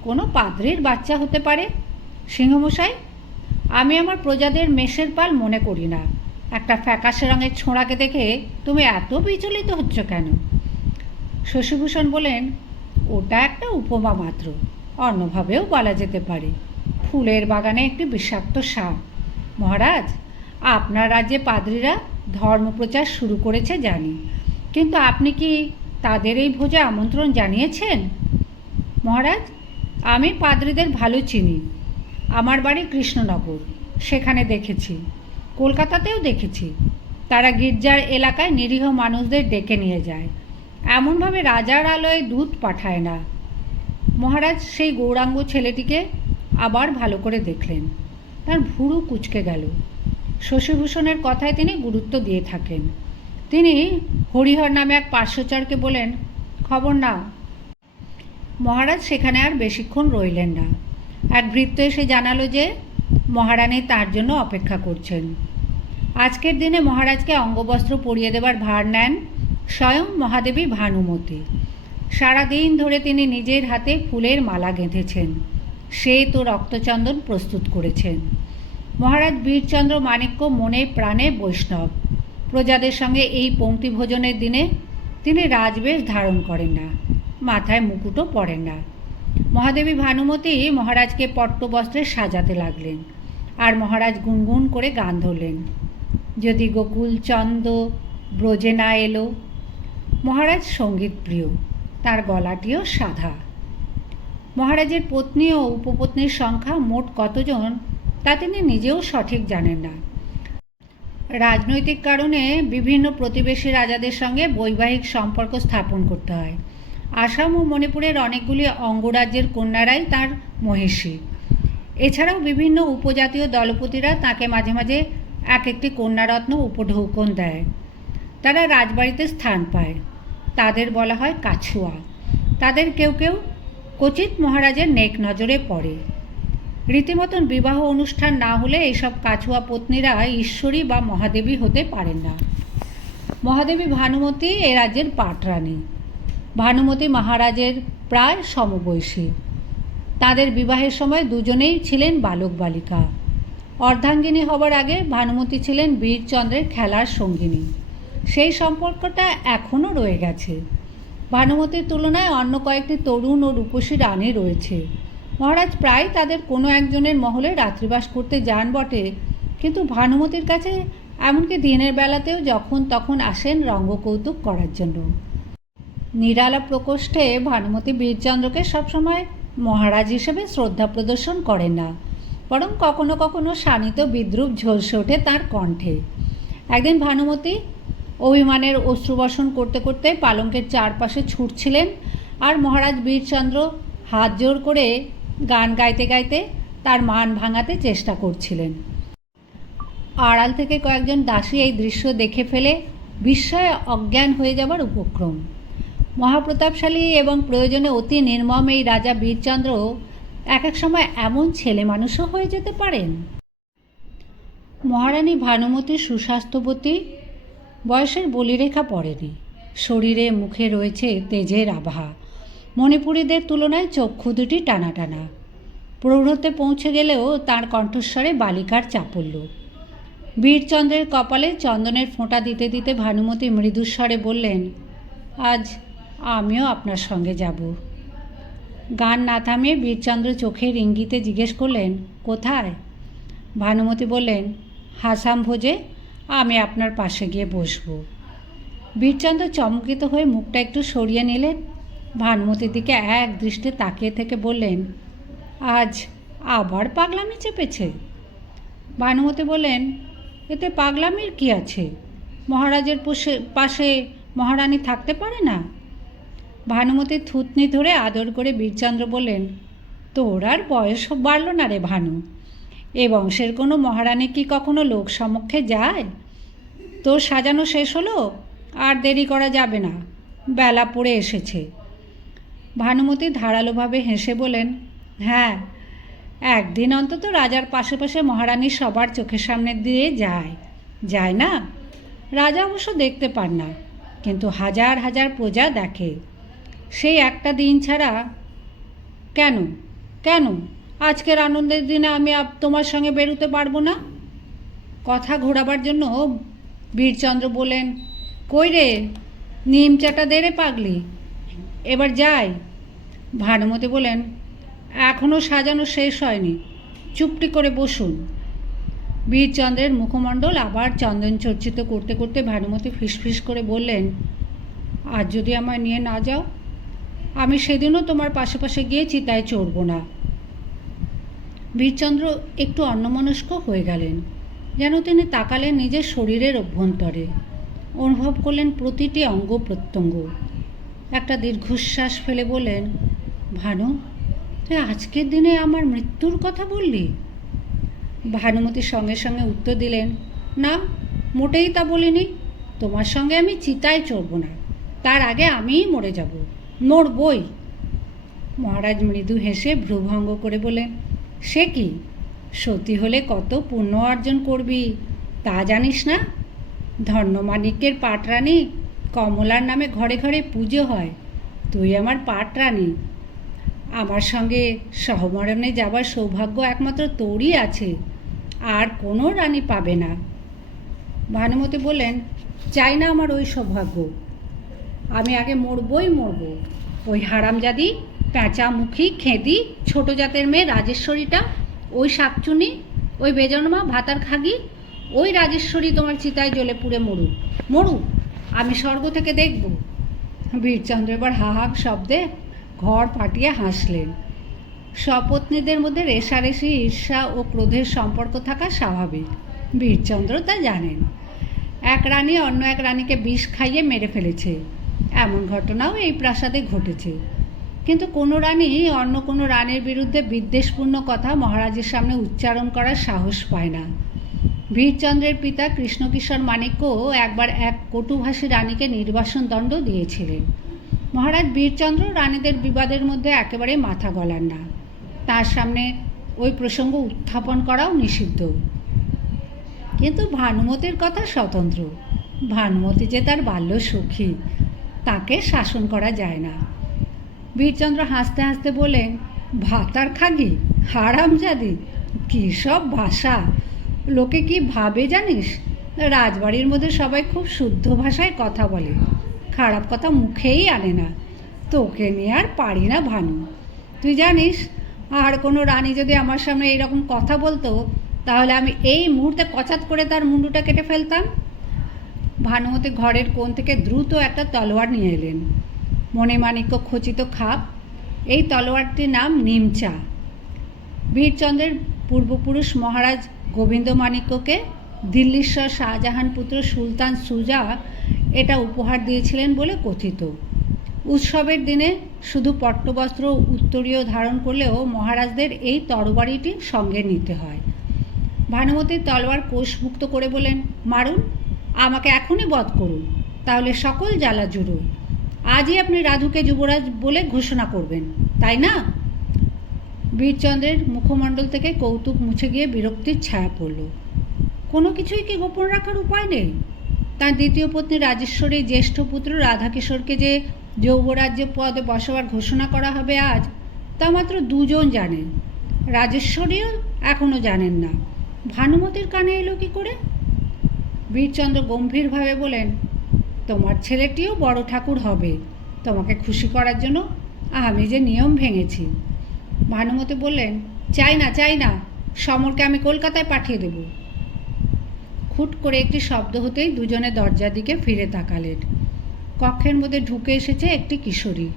কোনো পাদ্রির বাচ্চা হতে পারে। সিংহমশাই, আমি আমার প্রজাদের মেষের পাল মনে করি না। একটা ফ্যাকাশে রঙের ছোঁড়াকে দেখে তুমি এত বিচলিত হচ্ছ কেন? শশীভূষণ বলেন, ওটা একটা উপমা মাত্র, অন্যভাবেও বলা যেতে পারে। ফুলের বাগানে একটি বিষাক্ত সাপ। মহারাজ, আপনার রাজ্যে পাদ্রীরা ধর্মপ্রচার শুরু করেছে জানি, কিন্তু আপনি কি তাদের এই ভোজে আমন্ত্রণ জানিয়েছেন? মহারাজ, আমি পাদ্রীদের ভালো চিনি। আমার বাড়ি কৃষ্ণনগর, সেখানে দেখেছি। কলকাতাতেও দেখেছি। তারা গির্জার এলাকায় নিরীহ মানুষদের ডেকে নিয়ে যায়, এমনভাবে রাজার আলোয় দূত পাঠায় না। মহারাজ সেই গৌরাঙ্গ ছেলেটিকে আবার ভালো করে দেখলেন। তার ভুরু কুঁচকে গেল। শশীভূষণের কথায় তিনি গুরুত্ব দিয়ে থাকেন। তিনি হরিহর নামে এক পার্শ্বচারকে বলেন, খবর নাও। মহারাজ সেখানে আর বেশিক্ষণ রইলেন না। এক ভৃত্য এসে জানালো যে মহারানী তার জন্য অপেক্ষা করছেন। আজকের দিনে মহারাজকে অঙ্গবস্ত্র পরিয়ে দেবার ভার নেন স্বয়ং মহাদেবী ভানুমতী। সারাদিন ধরে তিনি নিজের হাতে ফুলের মালা গেঁথেছেন, শ্বেত ও রক্তচন্দন প্রস্তুত করেছেন। মহারাজ বীরচন্দ্র মাণিক্য মনে প্রাণে বৈষ্ণব। প্রজাদের সঙ্গে এই পংক্তি ভোজনের দিনে তিনি রাজবেশ ধারণ করেন না, মাথায় মুকুটও পরেন না। মহাদেবী ভানুমতী মহারাজকে পট্টবস্ত্রে সাজাতে লাগলেন, আর মহারাজ গুনগুন করে গান ধরলেন, যদি গোকুল চন্দ ব্রজে না এলো। মহারাজ সঙ্গীত প্রিয়, তার গলাটিও সাধা। মহারাজের পত্নী ও উপপত্নীর সংখ্যা মোট কতজন তা তিনি নিজেও সঠিক জানেন না। রাজনৈতিক কারণে বিভিন্ন প্রতিবেশী রাজাদের সঙ্গে বৈবাহিক সম্পর্ক স্থাপন করতে হয়। আসাম ও মণিপুরের অনেকগুলি অঙ্গরাজ্যের কন্যারাই তার মহিষী। এছাড়াও বিভিন্ন উপজাতীয় দলপতিরা তাকে মাঝে মাঝে এক একটি কন্যারত্ন উপঢৌকন দেয়। তারা রাজবাড়িতে স্থান পায়, তাদের বলা হয় কাছুয়া। তাদের কেউ কেউ কচিত মহারাজের নেক নজরে পড়ে। রীতিমতন বিবাহ অনুষ্ঠান না হলে এইসব কাছুয়া পত্নীরা ঈশ্বরী বা মহাদেবী হতে পারেন না। মহাদেবী ভানুমতী এ রাজ্যের পাটরানী। ভানুমতী মহারাজের প্রায় সমবয়সী। তাদের বিবাহের সময় দুজনেই ছিলেন বালক বালিকা। অর্ধাঙ্গিনী হবার আগে ভানুমতী ছিলেন বীরচন্দ্রের খেলার সঙ্গিনী। সেই সম্পর্কটা এখনও রয়ে গেছে। ভানুমতীর তুলনায় অন্য কয়েকটি তরুণ ও রূপসী রানী রয়েছে। মহারাজ প্রায় তাদের কোনো একজনের মহলে রাত্রিবাস করতে যান বটে, কিন্তু ভানুমতীর কাছে এমনকি দিনের বেলাতেও যখন তখন আসেন রঙ্গকৌতুক করার জন্য। নিরালা প্রকোষ্ঠে ভানুমতী বীরচন্দ্রকে সবসময় মহারাজ হিসেবে শ্রদ্ধা প্রদর্শন করেন না, বরং কখনো কখনো শানিত বিদ্রূপ ঝলসে ওঠে তাঁর কণ্ঠে। একদিন ভানুমতী অভিমানের অশ্রুবর্ষণ করতে করতে পালঙ্কের চারপাশে ছুটছিলেন, আর মহারাজ বীরচন্দ্র হাত জোর করে গান গাইতে গাইতে তার মান ভাঙাতে চেষ্টা করছিলেন। আড়াল থেকে কয়েকজন দাসী এই দৃশ্য দেখে ফেলে বিস্ময়ে অজ্ঞান হয়ে যাবার উপক্রম। মহাপ্রতাপশালী এবং প্রয়োজনে অতি নির্মম এই রাজা বীরচন্দ্র এক এক সময় এমন ছেলে মানুষও হয়ে যেতে পারেন। মহারানী ভানুমতী সুস্বাস্থ্যবতী, বয়সের বলিরেখা পড়েনি। শরীরে মুখে রয়েছে তেজের আভা। মণিপুরীদের তুলনায় চক্ষু দুটি টানা টানা। প্রৌঢ়ত্বে পৌঁছে গেলেও তাঁর কণ্ঠস্বরে বালিকার চাপল্য। বীরচন্দ্রের কপালে চন্দনের ফোঁটা দিতে দিতে ভানুমতী মৃদুস্বরে বললেন, আজ আমিও আপনার সঙ্গে যাব। গান না থামিয়ে বীরচন্দ্র চোখের ইঙ্গিতে জিজ্ঞেস করলেন, কোথায়? ভানুমতী বললেন, হাসাম ভোজে, আমি আপনার পাশে গিয়ে বসব। বীরচন্দ্র চমকিত হয়ে মুখটা একটু সরিয়ে নিলেন। ভানুমতীর দিকে এক দৃষ্টে তাকিয়ে থেকে বললেন, আজ আবার পাগলামি চেপেছে? ভানুমতী বললেন, এতে পাগলামির কি আছে? মহারাজের পাশে মহারানী থাকতে পারে না? ভানুমতীর থুতনি ধরে আদর করে বীরচন্দ্র বললেন, তোর আর বয়স বাড়ল না রে ভানু। এ বংশের কোনো মহারানী কি কখনো লোক সমক্ষে যায়? তোর সাজানো শেষ হলো, আর দেরি করা যাবে না, বেলা পড়ে এসেছে। ভানুমতি ধারালোভাবে হেসে বলেন, হ্যাঁ, একদিন অন্তত রাজার পাশে পাশে মহারানী সবার চোখের সামনে দিয়ে যায় না? রাজা অবশ্য দেখতে পান না, কিন্তু হাজার হাজার প্রজা দেখে। সেই একটা দিন ছাড়া কেন কেন আজকের আনন্দের দিনে আমি তোমার সঙ্গে বেরোতে পারবো না? কথা ঘোরাবার জন্য বীরচন্দ্র বলেন, কই রে, নিম চাটা দে রে পাগলি, এবার যাই। ভানুমতি বলেন, এখনও সাজানো শেষ হয়নি, চুপটি করে বসুন। বীরচন্দ্রের মুখমণ্ডল আবার চন্দন চর্চিত করতে করতে ভানুমতি ফিসফিস করে বললেন, আজ যদি আমায় নিয়ে না যাও, আমি সেদিনও তোমার পাশে পাশে গিয়ে চিতায় চড়ব না। বীরচন্দ্র একটু অন্যমনস্ক হয়ে গেলেন, যেন তিনি তাকালেন নিজের শরীরের অভ্যন্তরে, অনুভব করলেন প্রতিটি অঙ্গ প্রত্যঙ্গ। একটা দীর্ঘশ্বাস ফেলে বললেন, ভানু, তুই আজকের দিনে আমার মৃত্যুর কথা বললি? ভানুমতি সঙ্গে সঙ্গে উত্তর দিলেন, না, মোটেই তা বলিনি। তোমার সঙ্গে আমি চিতায় চড়ব না, তার আগে আমিই মরে যাব, মরবই। মহারাজ মৃদু হেসে ভ্রুভঙ্গ করে বলেন, সে কি, সতী হলে কত পুণ্য অর্জন করবি তা জানিস না? ধন্যমাণিক্যের পাটরানী কমলার নামে ঘরে ঘরে পুজো হয়। তুই আমার পাটরানী, আমার সঙ্গে সহমরণে যাবার সৌভাগ্য একমাত্র তোরই আছে, আর কোনো রানী পাবে না। ভানুমতি বললেন, চাই না আমার ওই সৌভাগ্য, আমি আগে মরবই মরব। ওই হারামজাদি প্যাঁচামুখী খেদি ছোট জাতের মেয়ে রাজেশ্বরীটা, ওই শাকচুনি, ওই বেজন্মা ভাতার খাগি, ওই রাজেশ্বরী তোমার চিতায় জ্বলে পুড়ে মরুক, আমি স্বর্গ থেকে দেখব। বীরচন্দ্র এবার হাহাক শব্দে ঘর ফাটিয়ে হাসলেন। সপত্নীদের মধ্যে রেষারেষি, ঈর্ষা ও ক্রোধের সম্পর্ক থাকা স্বাভাবিক, বীরচন্দ্র তা জানেন। এক রানী অন্য এক রানীকে বিষ খাইয়ে মেরে ফেলেছে, এমন ঘটনাও এই প্রাসাদে ঘটেছে। কিন্তু কোনো রানী অন্য কোনো রানীর বিরুদ্ধে বিদ্বেষপূর্ণ কথা মহারাজের সামনে উচ্চারণ করার সাহস পায় না। বীরচন্দ্রের পিতা কৃষ্ণকিশোর মাণিক্যও একবার এক কটুভাষী রানীকে নির্বাসন দণ্ড দিয়েছিলেন। মহারাজ বীরচন্দ্র রানীদের বিবাদের মধ্যে একেবারে মাথা গলান না, তার সামনে ওই প্রসঙ্গ উত্থাপন করাও নিষিদ্ধ। কিন্তু ভানুমতির কথা স্বতন্ত্র। ভানুমতি যে তার বাল্য সখী, তাকে শাসন করা যায় না। বীরচন্দ্র হাসতে হাসতে বলেন, ভাতার খাগি, হারামজাদি, কী সব ভাষা! লোকে কি ভাবে জানিস? রাজবাড়ির মধ্যে সবাই খুব শুদ্ধ ভাষায় কথা বলে, খারাপ কথা মুখেই আনে না। তোকে নিয়ে আর পারি না ভানু। তুই জানিস, আর কোনো রানী যদি আমার সামনে এইরকম কথা বলতো, তাহলে আমি এই মুহূর্তে কচাত করে তার মুন্ডুটা কেটে ফেলতাম। ভানুমতি ঘরের কোণ থেকে দ্রুত একটা তলোয়ার নিয়ে এলেন, মণিমাণিক্য খচিত খাপ। এই তলোয়ারটির নাম নিমচা। বীরচন্দ্রের পূর্বপুরুষ মহারাজ গোবিন্দমাণিক্যকে দিল্লীশ্বর শাহজাহান পুত্র সুলতান সুজা এটা উপহার দিয়েছিলেন বলে কথিত। উৎসবের দিনে শুধু পট্টবস্ত্র উত্তরীয় ধারণ করলেও মহারাজদের এই তরবারিটি সঙ্গে নিতে হয়। ভানুমতির তলোয়ার কোষমুক্ত করে বলেন, মারুন, আমাকে এখনই বধ করুন, তাহলে সকল জ্বালা জুড়ুন। আজই আপনি রাধুকে যুবরাজ বলে ঘোষণা করবেন, তাই না? বীরচন্দ্রের মুখমণ্ডল থেকে কৌতুক মুছে গিয়ে বিরক্তির ছায়া পড়ল। কোনো কিছুই কি গোপন রাখার উপায় নেই? তার দ্বিতীয় পত্নী রাজেশ্বরীর জ্যেষ্ঠ পুত্র রাধাকিশোরকে যে যৌবরাজ্য পদে বসাবার ঘোষণা করা হবে আজ, তা মাত্র দুজন জানেন। রাজেশ্বরীও এখনও জানেন না। ভানুমতির কানে এলো কী করে? বীরচন্দ্র গম্ভীরভাবে বলেন, তোমার ছেলেটিও বড় ঠাকুর হবে, তোমাকে খুশি করার জন্য আমি যে নিয়ম ভেঙেছি। ভানুমতি বললেন, চাই না, সমরকে আমি কলকাতায় পাঠিয়ে দেব। খুট করে একটি শব্দ হতেই দুজনে দরজার দিকে ফিরে তাকালেন। কক্ষের মধ্যে ঢুকে এসেছে একটি কিশোরী।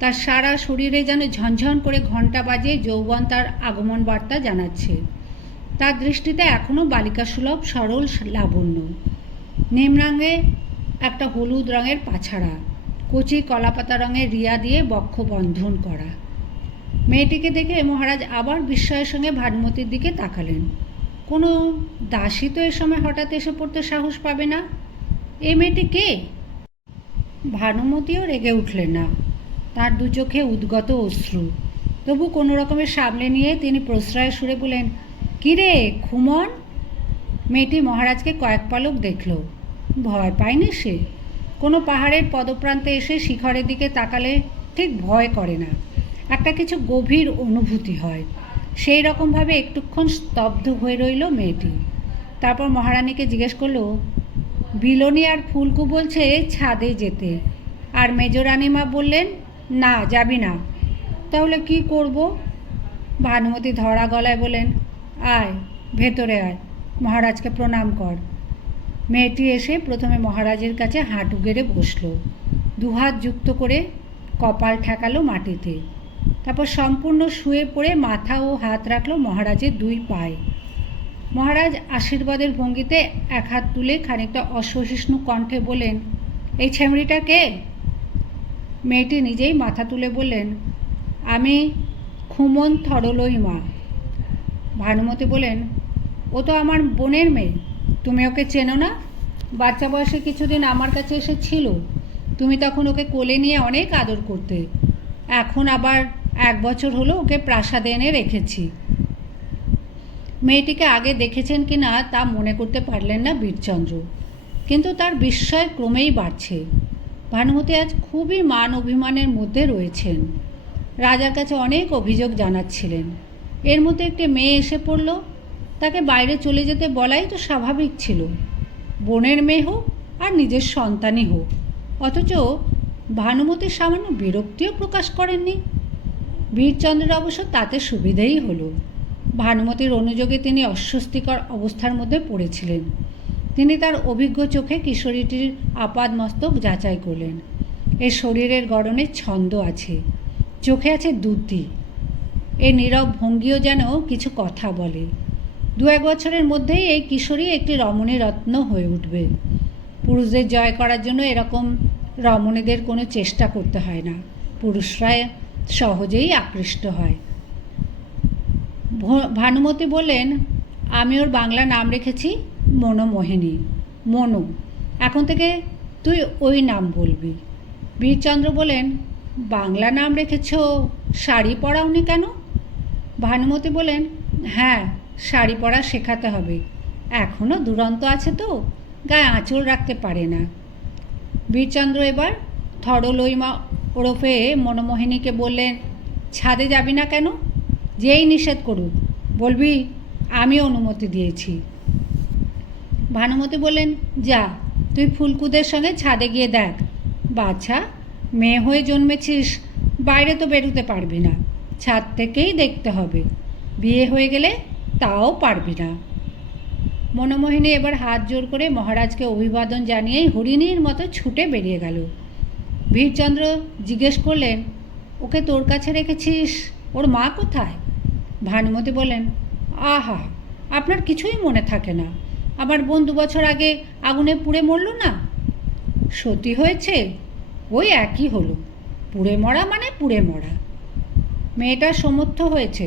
তার সারা শরীরে যেন ঝনঝন করে ঘণ্টা বাজিয়ে যৌবন তার আগমন বার্তা জানাচ্ছে। তার দৃষ্টিতে এখনও বালিকাসুলভ সরল লাবণ্য। নিম্নাঙ্গে একটা হলুদ রঙের পাছাড়া, কচি কলাপাতা রঙের রিয়া দিয়ে বক্ষ বন্ধন করা। মেয়েটিকে দেখে মহারাজ আবার বিস্ময়ের সঙ্গে ভানুমতির দিকে তাকালেন। কোনো দাসী তো এ সময় হঠাৎ এসে পড়তে সাহস পাবে না। এ মেয়েটি কে? ভানুমতিও রেগে উঠলেন না, তার দু চোখে উদ্গত অশ্রু। তবু কোনো রকমের সামলে নিয়ে তিনি প্রশ্রয় সুরে বলেন, কী রে খুমন? মেয়েটি মহারাজকে কয়েক পলক দেখল। ভয় পায়নি সে। কোনো পাহাড়ের পদপ্রান্তে এসে শিখরের দিকে তাকালে ঠিক ভয় করে না, একটা কিছু গভীর অনুভূতি হয়। সেই রকমভাবে একটুক্ষণ স্তব্ধ হয়ে রইল মেয়েটি। তারপর মহারানীকে জিজ্ঞেস করল, বিলনি আর ফুলকু বলছে ছাদে যেতে, আর মেজরানীমা বললেন না যাবি না। তাহলে কি করব? ভানুমতি ধরা গলায় বলেন, আয় ভেতরে আয়, মহারাজকে প্রণাম কর। মেয়েটি এসে প্রথমে মহারাজের কাছে হাঁটু গেড়ে বসল, দুহাত যুক্ত করে কপাল ঠেকালো মাটিতে। তারপর সম্পূর্ণ শুয়ে পড়ে মাথা ও হাত রাখলো মহারাজের দুই পায়ে। মহারাজ আশীর্বাদের ভঙ্গিতে এক হাত তুলে খানিকটা অসহিষ্ণু কণ্ঠে বলেন, এই ছেমড়িটা কে? মেয়েটি নিজেই মাথা তুলে বললেন, আমি খুমন থরলই মা। ভানুমতি বলেন, ও তো আমার বোনের মেয়ে, তুমি ওকে চেনো না? বাচ্চা বয়সে কিছুদিন আমার কাছে এসেছিল, তুমি তখন ওকে কোলে নিয়ে অনেক আদর করতে। এখন আবার 1 বছর হলো ওকে প্রাসাদে এনে রেখেছি। মেয়েটিকে আগে দেখেছেন কি না তা মনে করতে পারলেন না বীরচন্দ্র, কিন্তু তার বিস্ময় ক্রমেই বাড়ছে। ভানুমতি আজ খুবই মান অভিমানের মধ্যে রয়েছেন। রাজার কাছে অনেক অভিযোগ জানাচ্ছিলেন, এর মধ্যে একটি মেয়ে এসে পড়ল, তাকে বাইরে চলে যেতে বলাই তো স্বাভাবিক ছিল, বোনের মেয়ে হোক আর নিজের সন্তানই হোক। অথচ ভানুমতির সামান্য বিরক্তিও প্রকাশ করেননি। বীরচন্দ্রের অবশ্য তাতে সুবিধেই হলো। ভানুমতির অনুযোগে তিনি অস্বস্তিকর অবস্থার মধ্যে পড়েছিলেন। তিনি তার অভিজ্ঞ চোখে কিশোরীটির আপাদ মস্তক যাচাই করলেন। এর শরীরের গড়নে ছন্দ আছে, চোখে আছে দ্যুতি, এ নীরব ভঙ্গিও যেন কিছু কথা বলে। 2-1 বছরের মধ্যেই এই কিশোরী একটি রমণী রত্ন হয়ে উঠবে। পুরুষদের জয় করার জন্য এরকম রমণীদের কোনো চেষ্টা করতে হয় না, পুরুষরা সহজেই আকৃষ্ট হয়। ভানুমতি বললেন, আমি ওর বাংলা নাম রেখেছি মনোমোহিনী, মনু, এখন থেকে তুই ওই নাম বলবি। বীরচন্দ্র বলেন, বাংলা নাম রেখেছ, শাড়ি পরাওনি কেন? ভানুমতি বলেন, হ্যাঁ শাড়ি পরা শেখাতে হবে, এখনও দুরন্ত আছে তো, গায়ে আঁচল রাখতে পারে না। বীরচন্দ্র এবার থরলইমা ওরফে মনোমোহিনীকে বললেন, ছাদে যাবি না কেন? যেই নিষেধ করুক বলবি আমি অনুমতি দিয়েছি। ভানুমতি বললেন, যা তুই ফুলকুদের সঙ্গে ছাদে গিয়ে দেখ। বাছা, মেয়ে হয়ে জন্মেছিস, বাইরে তো বেরোতে পারবি না, ছাদ থেকেই দেখতে হবে, বিয়ে হয়ে গেলে তাও পারবি না। মনোমোহিনী এবার হাত জোর করে মহারাজকে অভিবাদন জানিয়েই হরিণীর মতো ছুটে বেরিয়ে গেল। বীরচন্দ্র জিজ্ঞেস করলেন, ওকে তোর কাছে রেখেছিস, ওর মা কোথায়? ভানুমতি বলেন, আহা, আপনার কিছুই মনে থাকে না? আমার বোন 2 বছর আগে আগুনে পুড়ে মরল না? সতী হয়েছে, ওই একই হলো, পুড়ে মরা মানে পুড়ে মরা। মেয়েটা সমর্থ হয়েছে,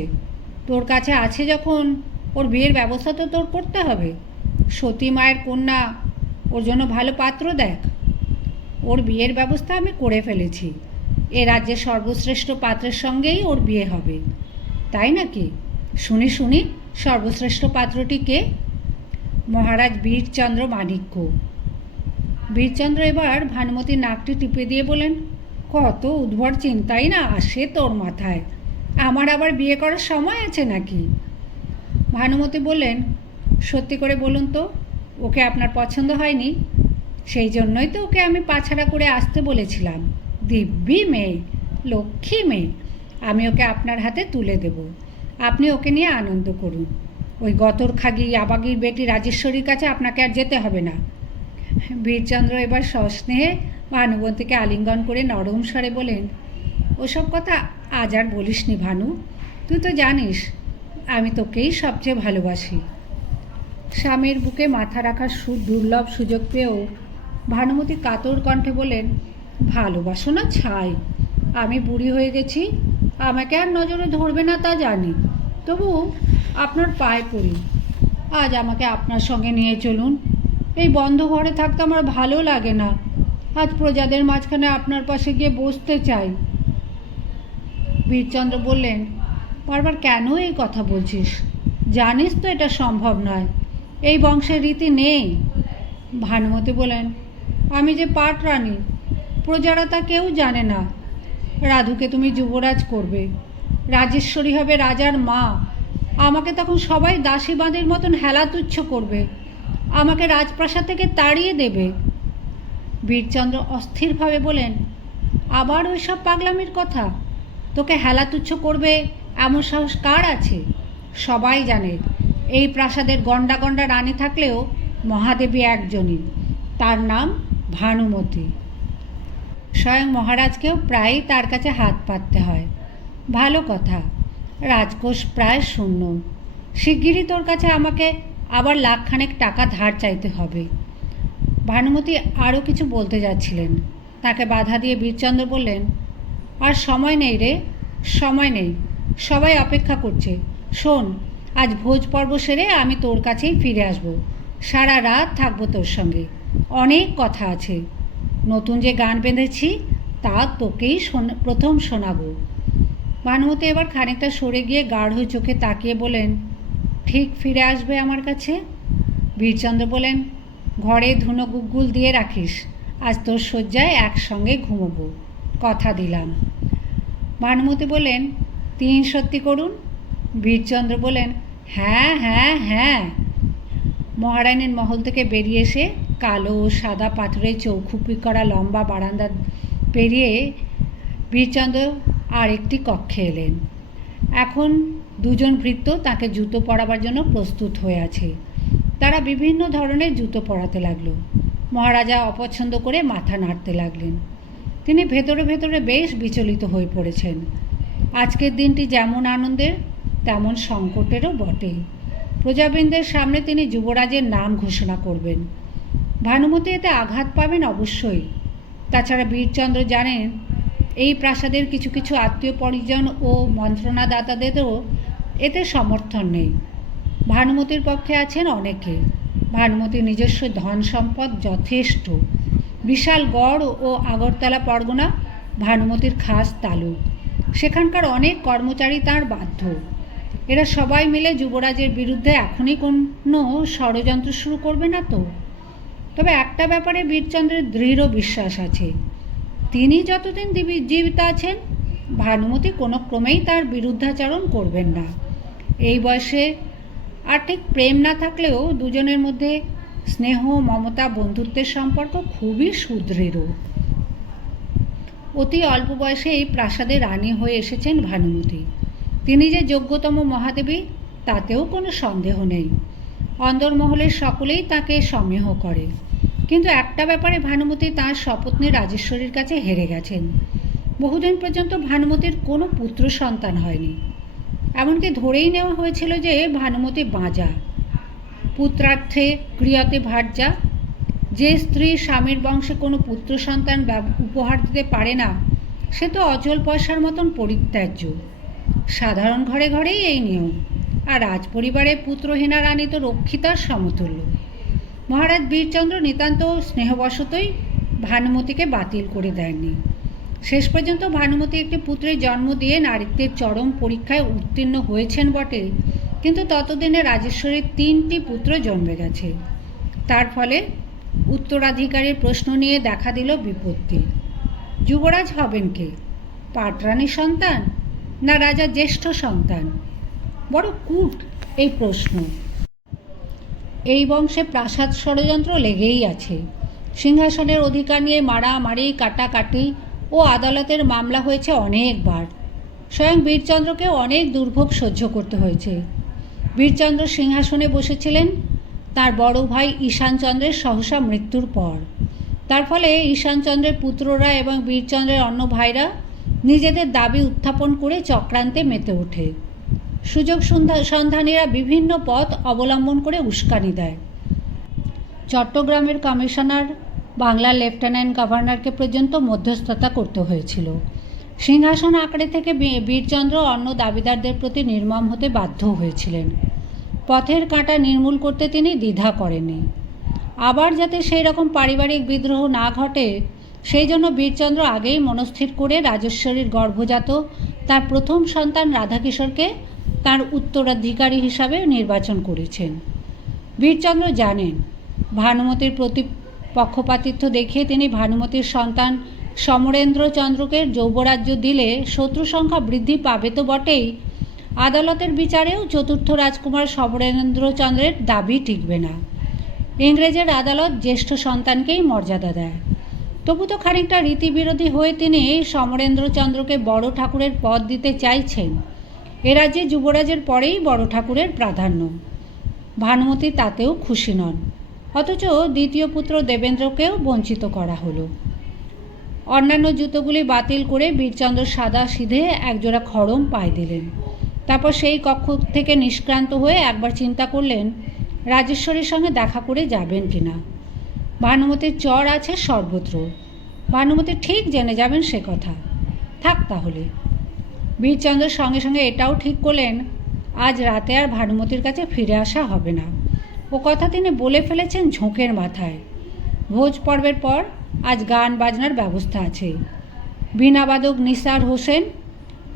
তোর কাছে আছে যখন ওর বিয়ের ব্যবস্থা তো তোর করতে হবে। সতী মায়ের কন্যা, ওর জন্য ভালো পাত্র দেখ। ওর বিয়ের ব্যবস্থা আমি করে ফেলেছি, এ রাজ্যের সর্বশ্রেষ্ঠ পাত্রের সঙ্গেই ওর বিয়ে হবে। তাই নাকি? শুনি শুনি, সর্বশ্রেষ্ঠ পাত্রটি কে? মহারাজ বীরচন্দ্র মাণিক্য। বীরচন্দ্র এবার ভানুমতির নাকটি টিপে দিয়ে বলেন, কত উদ্ভট চিন্তাই না আসে তোর মাথায়, আমার আবার বিয়ে করার সময় আছে নাকি? ভানুমতি বললেন, সত্যি করে বলুন তো, ওকে আপনার পছন্দ হয়নি? সেই জন্যই তো ওকে আমি পাছাড়া করে আসতে বলেছিলাম। দিব্যি মেয়ে, লক্ষ্মী মেয়ে, আমি ওকে আপনার হাতে তুলে দেব, আপনি ওকে নিয়ে আনন্দ করুন। ওই গতরখাগি আবাগির বেটি রাজেশ্বরীর কাছে আপনাকে আর যেতে হবে না। বীরচন্দ্র এবার সস্নেহে ভানুমতিকে আলিঙ্গন করে নরম স্বরে বলেন, ওসব কথা আজ আর বলিস নি ভানু, তুই তো জানিস আমি তোকেই সবচেয়ে ভালোবাসি। স্বামীর বুকে মাথা রাখার দুর্লভ সুযোগ পেয়েও ভানুমতি কাতর কণ্ঠে বলেন, ভালোবাসো না ছাই, আমি বুড়ি হয়ে গেছি, আমাকে আর নজরে ধরবে না তা জানি, তবু আপনার পায়ে পড়ি, আজ আমাকে আপনার সঙ্গে নিয়ে চলুন। এই বন্ধ ঘরে থাকতে আমার ভালো লাগে না, আজ প্রজাদের মাঝখানে আপনার পাশে গিয়ে বসতে চাই। বীরচন্দ্র বললেন, বারবার কেন এই কথা বলছিস? জানিস তো এটা সম্ভব নয়, এই বংশের রীতি নেই। ভানুমতি বলেন, আমি যে পাট রানী, প্রজারা তা কেউ জানে না। রাধুকে তুমি যুবরাজ করবে, রাজেশ্বরী হবে রাজার মা। আমাকে তখন সবাই দাসী বাঁধির মতন হেলাতুচ্ছ করবে, আমাকে রাজপ্রাসাদ থেকে তাড়িয়ে দেবে। বীরচন্দ্র অস্থিরভাবে বলেন, আবার ওই সব পাগলামির কথা? তোকে হেলাতুচ্ছ করবে এমন সাহস কার আছে? সবাই জানে এই প্রাসাদের গন্ডা গন্ডা রানী থাকলেও মহাদেবী একজনই, তার নাম ভানুমতি। স্বয়ং মহারাজকেও প্রায়ই তার কাছে হাত পাততে হয়। ভালো কথা, রাজকোষ প্রায় শূন্য। শিগগিরই তোর কাছে আমাকে আবার লাখখানেক টাকা ধার চাইতে হবে। ভানুমতি আরও কিছু বলতে যাচ্ছিলেন, তাকে বাধা দিয়ে বীরচন্দ্র বললেন, আর সময় নেই রে, সময় নেই, সবাই অপেক্ষা করছে। শোন, আজ ভোজ পর্ব সেরে আমি তোর কাছেই ফিরে আসব। সারা রাত থাকবো তোর সঙ্গে, অনেক কথা আছে। নতুন যে গান বেঁধেছি তা তোকেই প্রথম শোনাবো। ভানুমতি এবার খানিকটা সরে গিয়ে গাঢ় চোখে তাকিয়ে বলেন, ঠিক ফিরে আসবে আমার কাছে? বীরচন্দ্র বলেন, ঘরে ধুনো গুগ্গুল দিয়ে রাখিস, আজ তোর শয্যায় একসঙ্গে ঘুমোবো, কথা দিলাম। ভানুমতি বলেন, 3 সত্যি করুন। বীরচন্দ্র বলেন, হ্যাঁ হ্যাঁ হ্যাঁ। মহারানীর মহল থেকে বেরিয়ে এসে কালো ও সাদা পাথরের চৌখুপি করা লম্বা বারান্দা পেরিয়ে বীরচন্দ্র আর একটি কক্ষে এলেন। এখন 2জন ভৃত্য তাকে জুতো পরাবার জন্য প্রস্তুত হয়ে আছে। তারা বিভিন্ন ধরনের জুতো পরাতে লাগলো। মহারাজা অপছন্দ করে মাথা নাড়তে লাগলেন। তিনি ভেতরে ভেতরে বেশ বিচলিত হয়ে পড়েছেন। আজকের দিনটি যেমন আনন্দের তেমন সংকটেরও বটে। প্রজাবৃন্দের সামনে তিনি যুবরাজের নাম ঘোষণা করবেন। ভানুমতি এতে আঘাত পাবেন অবশ্যই। তাছাড়া বীরচন্দ্র জানেন এই প্রাসাদের কিছু কিছু আত্মীয় পরিজন ও মন্ত্রণাদাতাদেরও এতে সমর্থন নেই। ভানুমতির পক্ষে আছেন অনেকে। ভানুমতির নিজস্ব ধন সম্পদ যথেষ্ট। বিশাল গড় ও আগরতলা পরগনা ভানুমতির খাস তালুক। সেখানকার অনেক কর্মচারী তাঁর বাধ্য। এরা সবাই মিলে যুবরাজের বিরুদ্ধে এখনই কোনো ষড়যন্ত্র শুরু করবে না তো? তবে একটা ব্যাপারে বীরচন্দ্রের দৃঢ় বিশ্বাস আছে, তিনি যতদিন জীবিত আছেন ভানুমতি কোনো ক্রমেই তার বিরুদ্ধাচরণ করবেন না। এই বয়সে আর ঠিক প্রেম না থাকলেও দুজনের মধ্যে স্নেহ, মমতা, বন্ধুত্বের সম্পর্ক খুবই সুদৃঢ়। অতি অল্প বয়সে এই প্রাসাদে রানী হয়ে এসেছেন ভানুমতি। তিনি যে যোগ্যতম মহাদেবী তাতেও কোনো সন্দেহ নেই। অন্দরমহলের সকলেই তাকে সমীহ করে। কিন্তু একটা ব্যাপারে ভানুমতি তাঁর সপত্নী রাজেশ্বরীর কাছে হেরে গেছেন। বহুদিন পর্যন্ত ভানুমতির কোনো পুত্র সন্তান হয়নি। এমনকি ধরেই নেওয়া হয়েছিল যে ভানুমতি বাঁজা। পুত্রার্থে গৃহতে ভার্যা। যে স্ত্রী স্বামীর বংশে কোনো পুত্র সন্তান উপহার দিতে পারে না সে তো অচল পয়সার মতন পরিত্যাজ্য। সাধারণ ঘরে ঘরেই এই নিয়ম। আর রাজপরিবারে পুত্রহীনা রানী তো রক্ষিতার সমতুল্য। মহারাজ বীরচন্দ্র নিতান্ত স্নেহবশতই ভানুমতিকে বাতিল করে দেননি। শেষ পর্যন্ত ভানুমতি একটি পুত্রের জন্ম দিয়ে নারীত্বের চরম পরীক্ষায় উত্তীর্ণ হয়েছেন বটে, কিন্তু ততদিনে রাজেশ্বরীর 3টি পুত্র জন্মে গেছে। তার ফলে উত্তরাধিকারীর প্রশ্ন নিয়ে দেখা দিল বিপত্তি। যুবরাজ হবেন কে? পাটরানীর সন্তান না রাজার জ্যেষ্ঠ সন্তান? বড় কূট এই প্রশ্ন। এই বংশে প্রাসাদ ষড়যন্ত্র লেগেই আছে। সিংহাসনের অধিকার নিয়ে মারামারি, কাটাকাটি ও আদালতের মামলা হয়েছে অনেকবার। স্বয়ং বীরচন্দ্রকেও অনেক দুর্ভোগ সহ্য করতে হয়েছে। বীরচন্দ্র সিংহাসনে বসেছিলেন তার বড় ভাই ঈশানচন্দ্রের সহসা মৃত্যুর পর। তার ফলে ঈশানচন্দ্রের পুত্ররা এবং বীরচন্দ্রের অন্য ভাইরা নিজেদের দাবি উত্থাপন করে চক্রান্তে মেতে ওঠে। সুযোগ সন্ধানীরা বিভিন্ন পথ অবলম্বন করে উস্কানি দেয়। চট্টগ্রামের কমিশনার বাংলার লেফটেন্যান্ট গভর্নরকে পর্যন্ত মধ্যস্থতা করতে হয়েছিল। সিংহাসন আঁকড়ে থেকে বীরচন্দ্র অন্য দাবিদারদের প্রতি নির্মম হতে বাধ্য হয়েছিলেন। পথের কাঁটা নির্মূল করতে তিনি দ্বিধা করেননি। আবার যাতে সেই রকম পারিবারিক বিদ্রোহ না ঘটে সেই জন্য বীরচন্দ্র আগেই মনস্থির করে রাজেশ্বরীর গর্ভজাত তার প্রথম সন্তান রাধাকিশোরকে তার উত্তরাধিকারী হিসাবে নির্বাচন করেছেন। বীরচন্দ্র জানেন ভানুমতির প্রতি পক্ষপাতিত্ব দেখিয়ে তিনি ভানুমতির সন্তান সমরেন্দ্রচন্দ্রকে যৌবরাজ্য দিলে শত্রু সংখ্যা বৃদ্ধি পাবে তো বটেই, আদালতের বিচারেও চতুর্থ রাজকুমার সমরেন্দ্রচন্দ্রের দাবি টিকবে না। ইংরেজের আদালত জ্যেষ্ঠ সন্তানকেই মর্যাদা দেয়। তবু তো খানিকটা রীতিবিরোধী হয়ে তিনি সমরেন্দ্রচন্দ্রকে বড় ঠাকুরের পদ দিতে চাইছেন। এ রাজ্যে যুবরাজের পরেই বড় ঠাকুরের প্রাধান্য। ভানুমতি তাতেও খুশি নন, অথচ দ্বিতীয় পুত্র দেবেন্দ্রকেও বঞ্চিত করা হলো। অন্যান্য জুতোগুলি বাতিল করে বীরচন্দ্র সাদা সিধে একজোড়া খড়ম পায়ে দিলেন। তারপর সেই কক্ষ থেকে নিষ্ক্রান্ত হয়ে একবার চিন্তা করলেন রাজেশ্বরীর সঙ্গে দেখা করে যাবেন কিনা। ভানুমতির চর আছে সর্বত্র, ভানুমতি ঠিক জেনে যাবেন সে কথা। থাক তাহলে। বীরচন্দ্রের সঙ্গে সঙ্গে এটাও ঠিক করলেন আজ রাতে আর ভানুমতির কাছে ফিরে আসা হবে না। ও কথা তিনি বলে ফেলেছেন ঝোঁকের মাথায়। ভোজ পর্বের পর আজ গান বাজনার ব্যবস্থা আছে। বীণাবাদক নিসার হোসেন,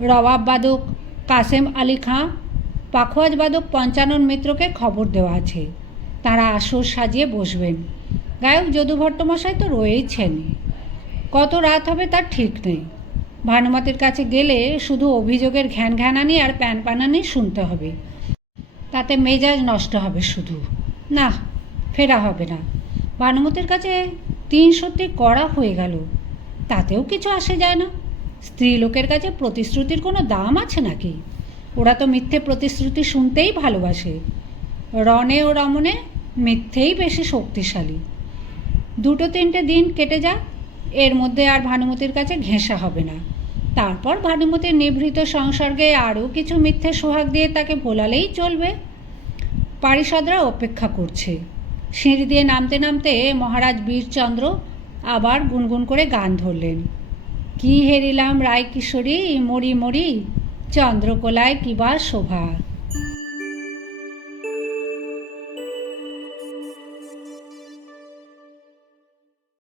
রবাব বাদক কাসেম আলী খাঁ, পাখোয়াজ বাদক পঞ্চানন মিত্রকে খবর দেওয়া আছে। তারা আসর সাজিয়ে বসবেন। গায়ক যদু ভট্টমশাই তো রয়েইছেন। কত রাত হবে তার ঠিক নেই। ভানুমতির কাছে গেলে শুধু অভিযোগের ঘ্যান ঘ্যানানি আর প্যানপানানি শুনতে হবে। তাতে মেজাজ নষ্ট হবে শুধু। না, ফেরা হবে না। ভানুমতির কাছে 3 সত্যি কড়া হয়ে গেল, তাতেও কিছু আসে যায় না। স্ত্রী লোকের কাছে প্রতিশ্রুতির কোনো দাম আছে নাকি? ওরা তো মিথ্যে প্রতিশ্রুতি শুনতেই ভালোবাসে। রণে ও রমণে মিথ্যেই বেশি শক্তিশালী। 2-3 দিন কেটে যাক, এর মধ্যে আর ভানুমতির কাছে ঘেঁষা হবে না। তারপর ভানুমতির নিভৃত সংসর্গে আরও কিছু মিথ্যে সোহাগ দিয়ে তাকে ভোলালেই চলবে। পারিষদরা অপেক্ষা করছে। সিঁড়ি দিয়ে নামতে নামতে মহারাজ বীরচন্দ্র আবার গুনগুন করে গান ধরলেন। কি হেরিলাম রায় কিশোরী, মরি মরি চন্দ্রকোলায় কিবা শোভা।